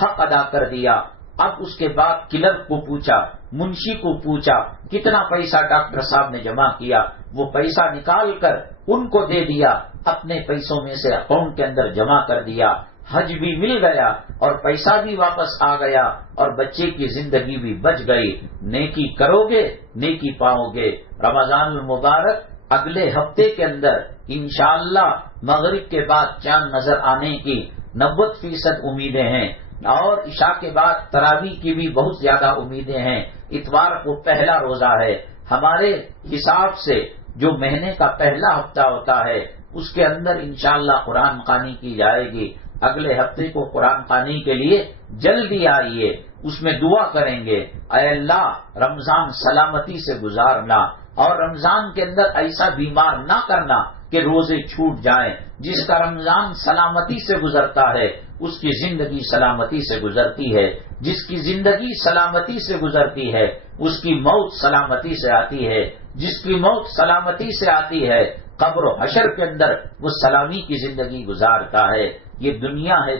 حق ادا کر دیا۔ اب اس کے بعد کلرک کو پوچھا، منشی کو پوچھا کتنا پیسہ ڈاکٹر صاحب نے جمع کیا، وہ پیسہ نکال کر ان کو دے دیا، اپنے پیسوں میں سے اکاؤنٹ کے اندر جمع کر دیا۔ حج بھی مل گیا اور پیسہ بھی واپس آ گیا اور بچے کی زندگی بھی بچ گئی۔ نیکی کرو گے نیکی پاؤ گے۔ رمضان المبارک اگلے ہفتے کے اندر انشاءاللہ مغرب کے بعد چاند نظر آنے کی 90% امیدیں ہیں اور عشاء کے بعد تراویح کی بھی بہت زیادہ امیدیں ہیں۔ اتوار کو پہلا روزہ ہے، ہمارے حساب سے جو مہینے کا پہلا ہفتہ ہوتا ہے اس کے اندر انشاءاللہ قرآن خوانی کی جائے گی۔ اگلے ہفتے کو قرآن خوانی کے لیے جلدی آئیے، اس میں دعا کریں گے اے اللہ رمضان سلامتی سے گزارنا اور رمضان کے اندر ایسا بیمار نہ کرنا کہ روزے چھوٹ جائیں۔ جس کا رمضان سلامتی سے گزرتا ہے اس کی زندگی سلامتی سے گزرتی ہے، جس کی زندگی سلامتی سے گزرتی ہے اس کی موت سلامتی سے آتی ہے، جس کی موت سلامتی سے آتی ہے قبر و حشر کے اندر وہ سلامی کی زندگی گزارتا ہے۔ یہ دنیا ہے،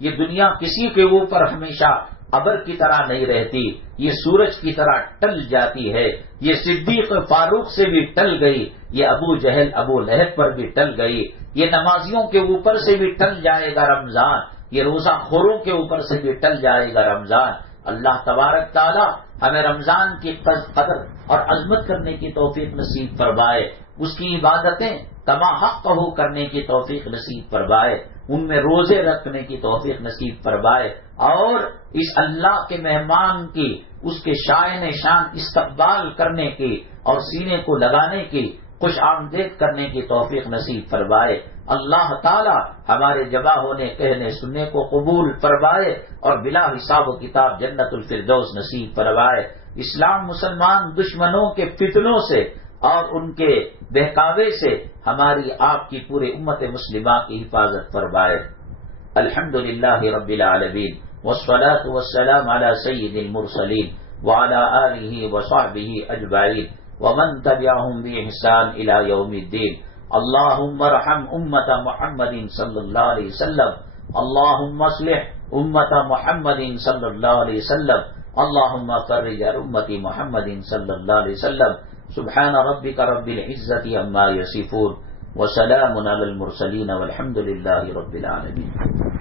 یہ دنیا کسی کے اوپر ہمیشہ ابر کی طرح نہیں رہتی، یہ سورج کی طرح ٹل جاتی ہے۔ یہ صدیق فاروق سے بھی ٹل گئی، یہ ابو جہل ابو لہب پر بھی ٹل گئی، یہ نمازیوں کے اوپر سے بھی ٹل جائے گا رمضان، یہ روزہ خوروں کے اوپر سے بھی ٹل جائے گا رمضان۔ اللہ تبارک تعالی ہمیں رمضان کی قدر اور عظمت کرنے کی توفیق نصیب فرمائے، اس کی عبادتیں کما حق ہو کرنے کی توفیق نصیب فرمائے، ان میں روزے رکھنے کی توفیق نصیب فرمائے، اور اس اللہ کے مہمان کی، اس کے شائن شان استقبال کرنے کی اور سینے کو لگانے کی، خوش آمدید کرنے کی توفیق نصیب فرمائے۔ اللہ تعالی ہمارے جمع ہونے کہنے سننے کو قبول فرمائے اور بلا حساب و کتاب جنت الفردوس نصیب فرمائے۔ اسلام مسلمان دشمنوں کے فتنوں سے اور ان کے بہکاوے سے ہماری آپ کی پورے امت مسلمہ کی حفاظت فرمائے۔ الحمدللہ رب العالمین والصلاة والسلام علی سید المرسلین وعلی آلہ وصحبہ اجمعین ومن تبعهم بإحسان إلى يوم الدين۔ اللهم ارحم امة محمد صلی اللہ علیہ وسلم، اللهم اصلح امة محمد صلی اللہ علیہ وسلم، اللهم فرج عن امة محمد صلی اللہ علیہ وسلم۔ سبحان ربك رب العزة عما يصفون وسلام على المرسلين والحمد لله رب العالمين۔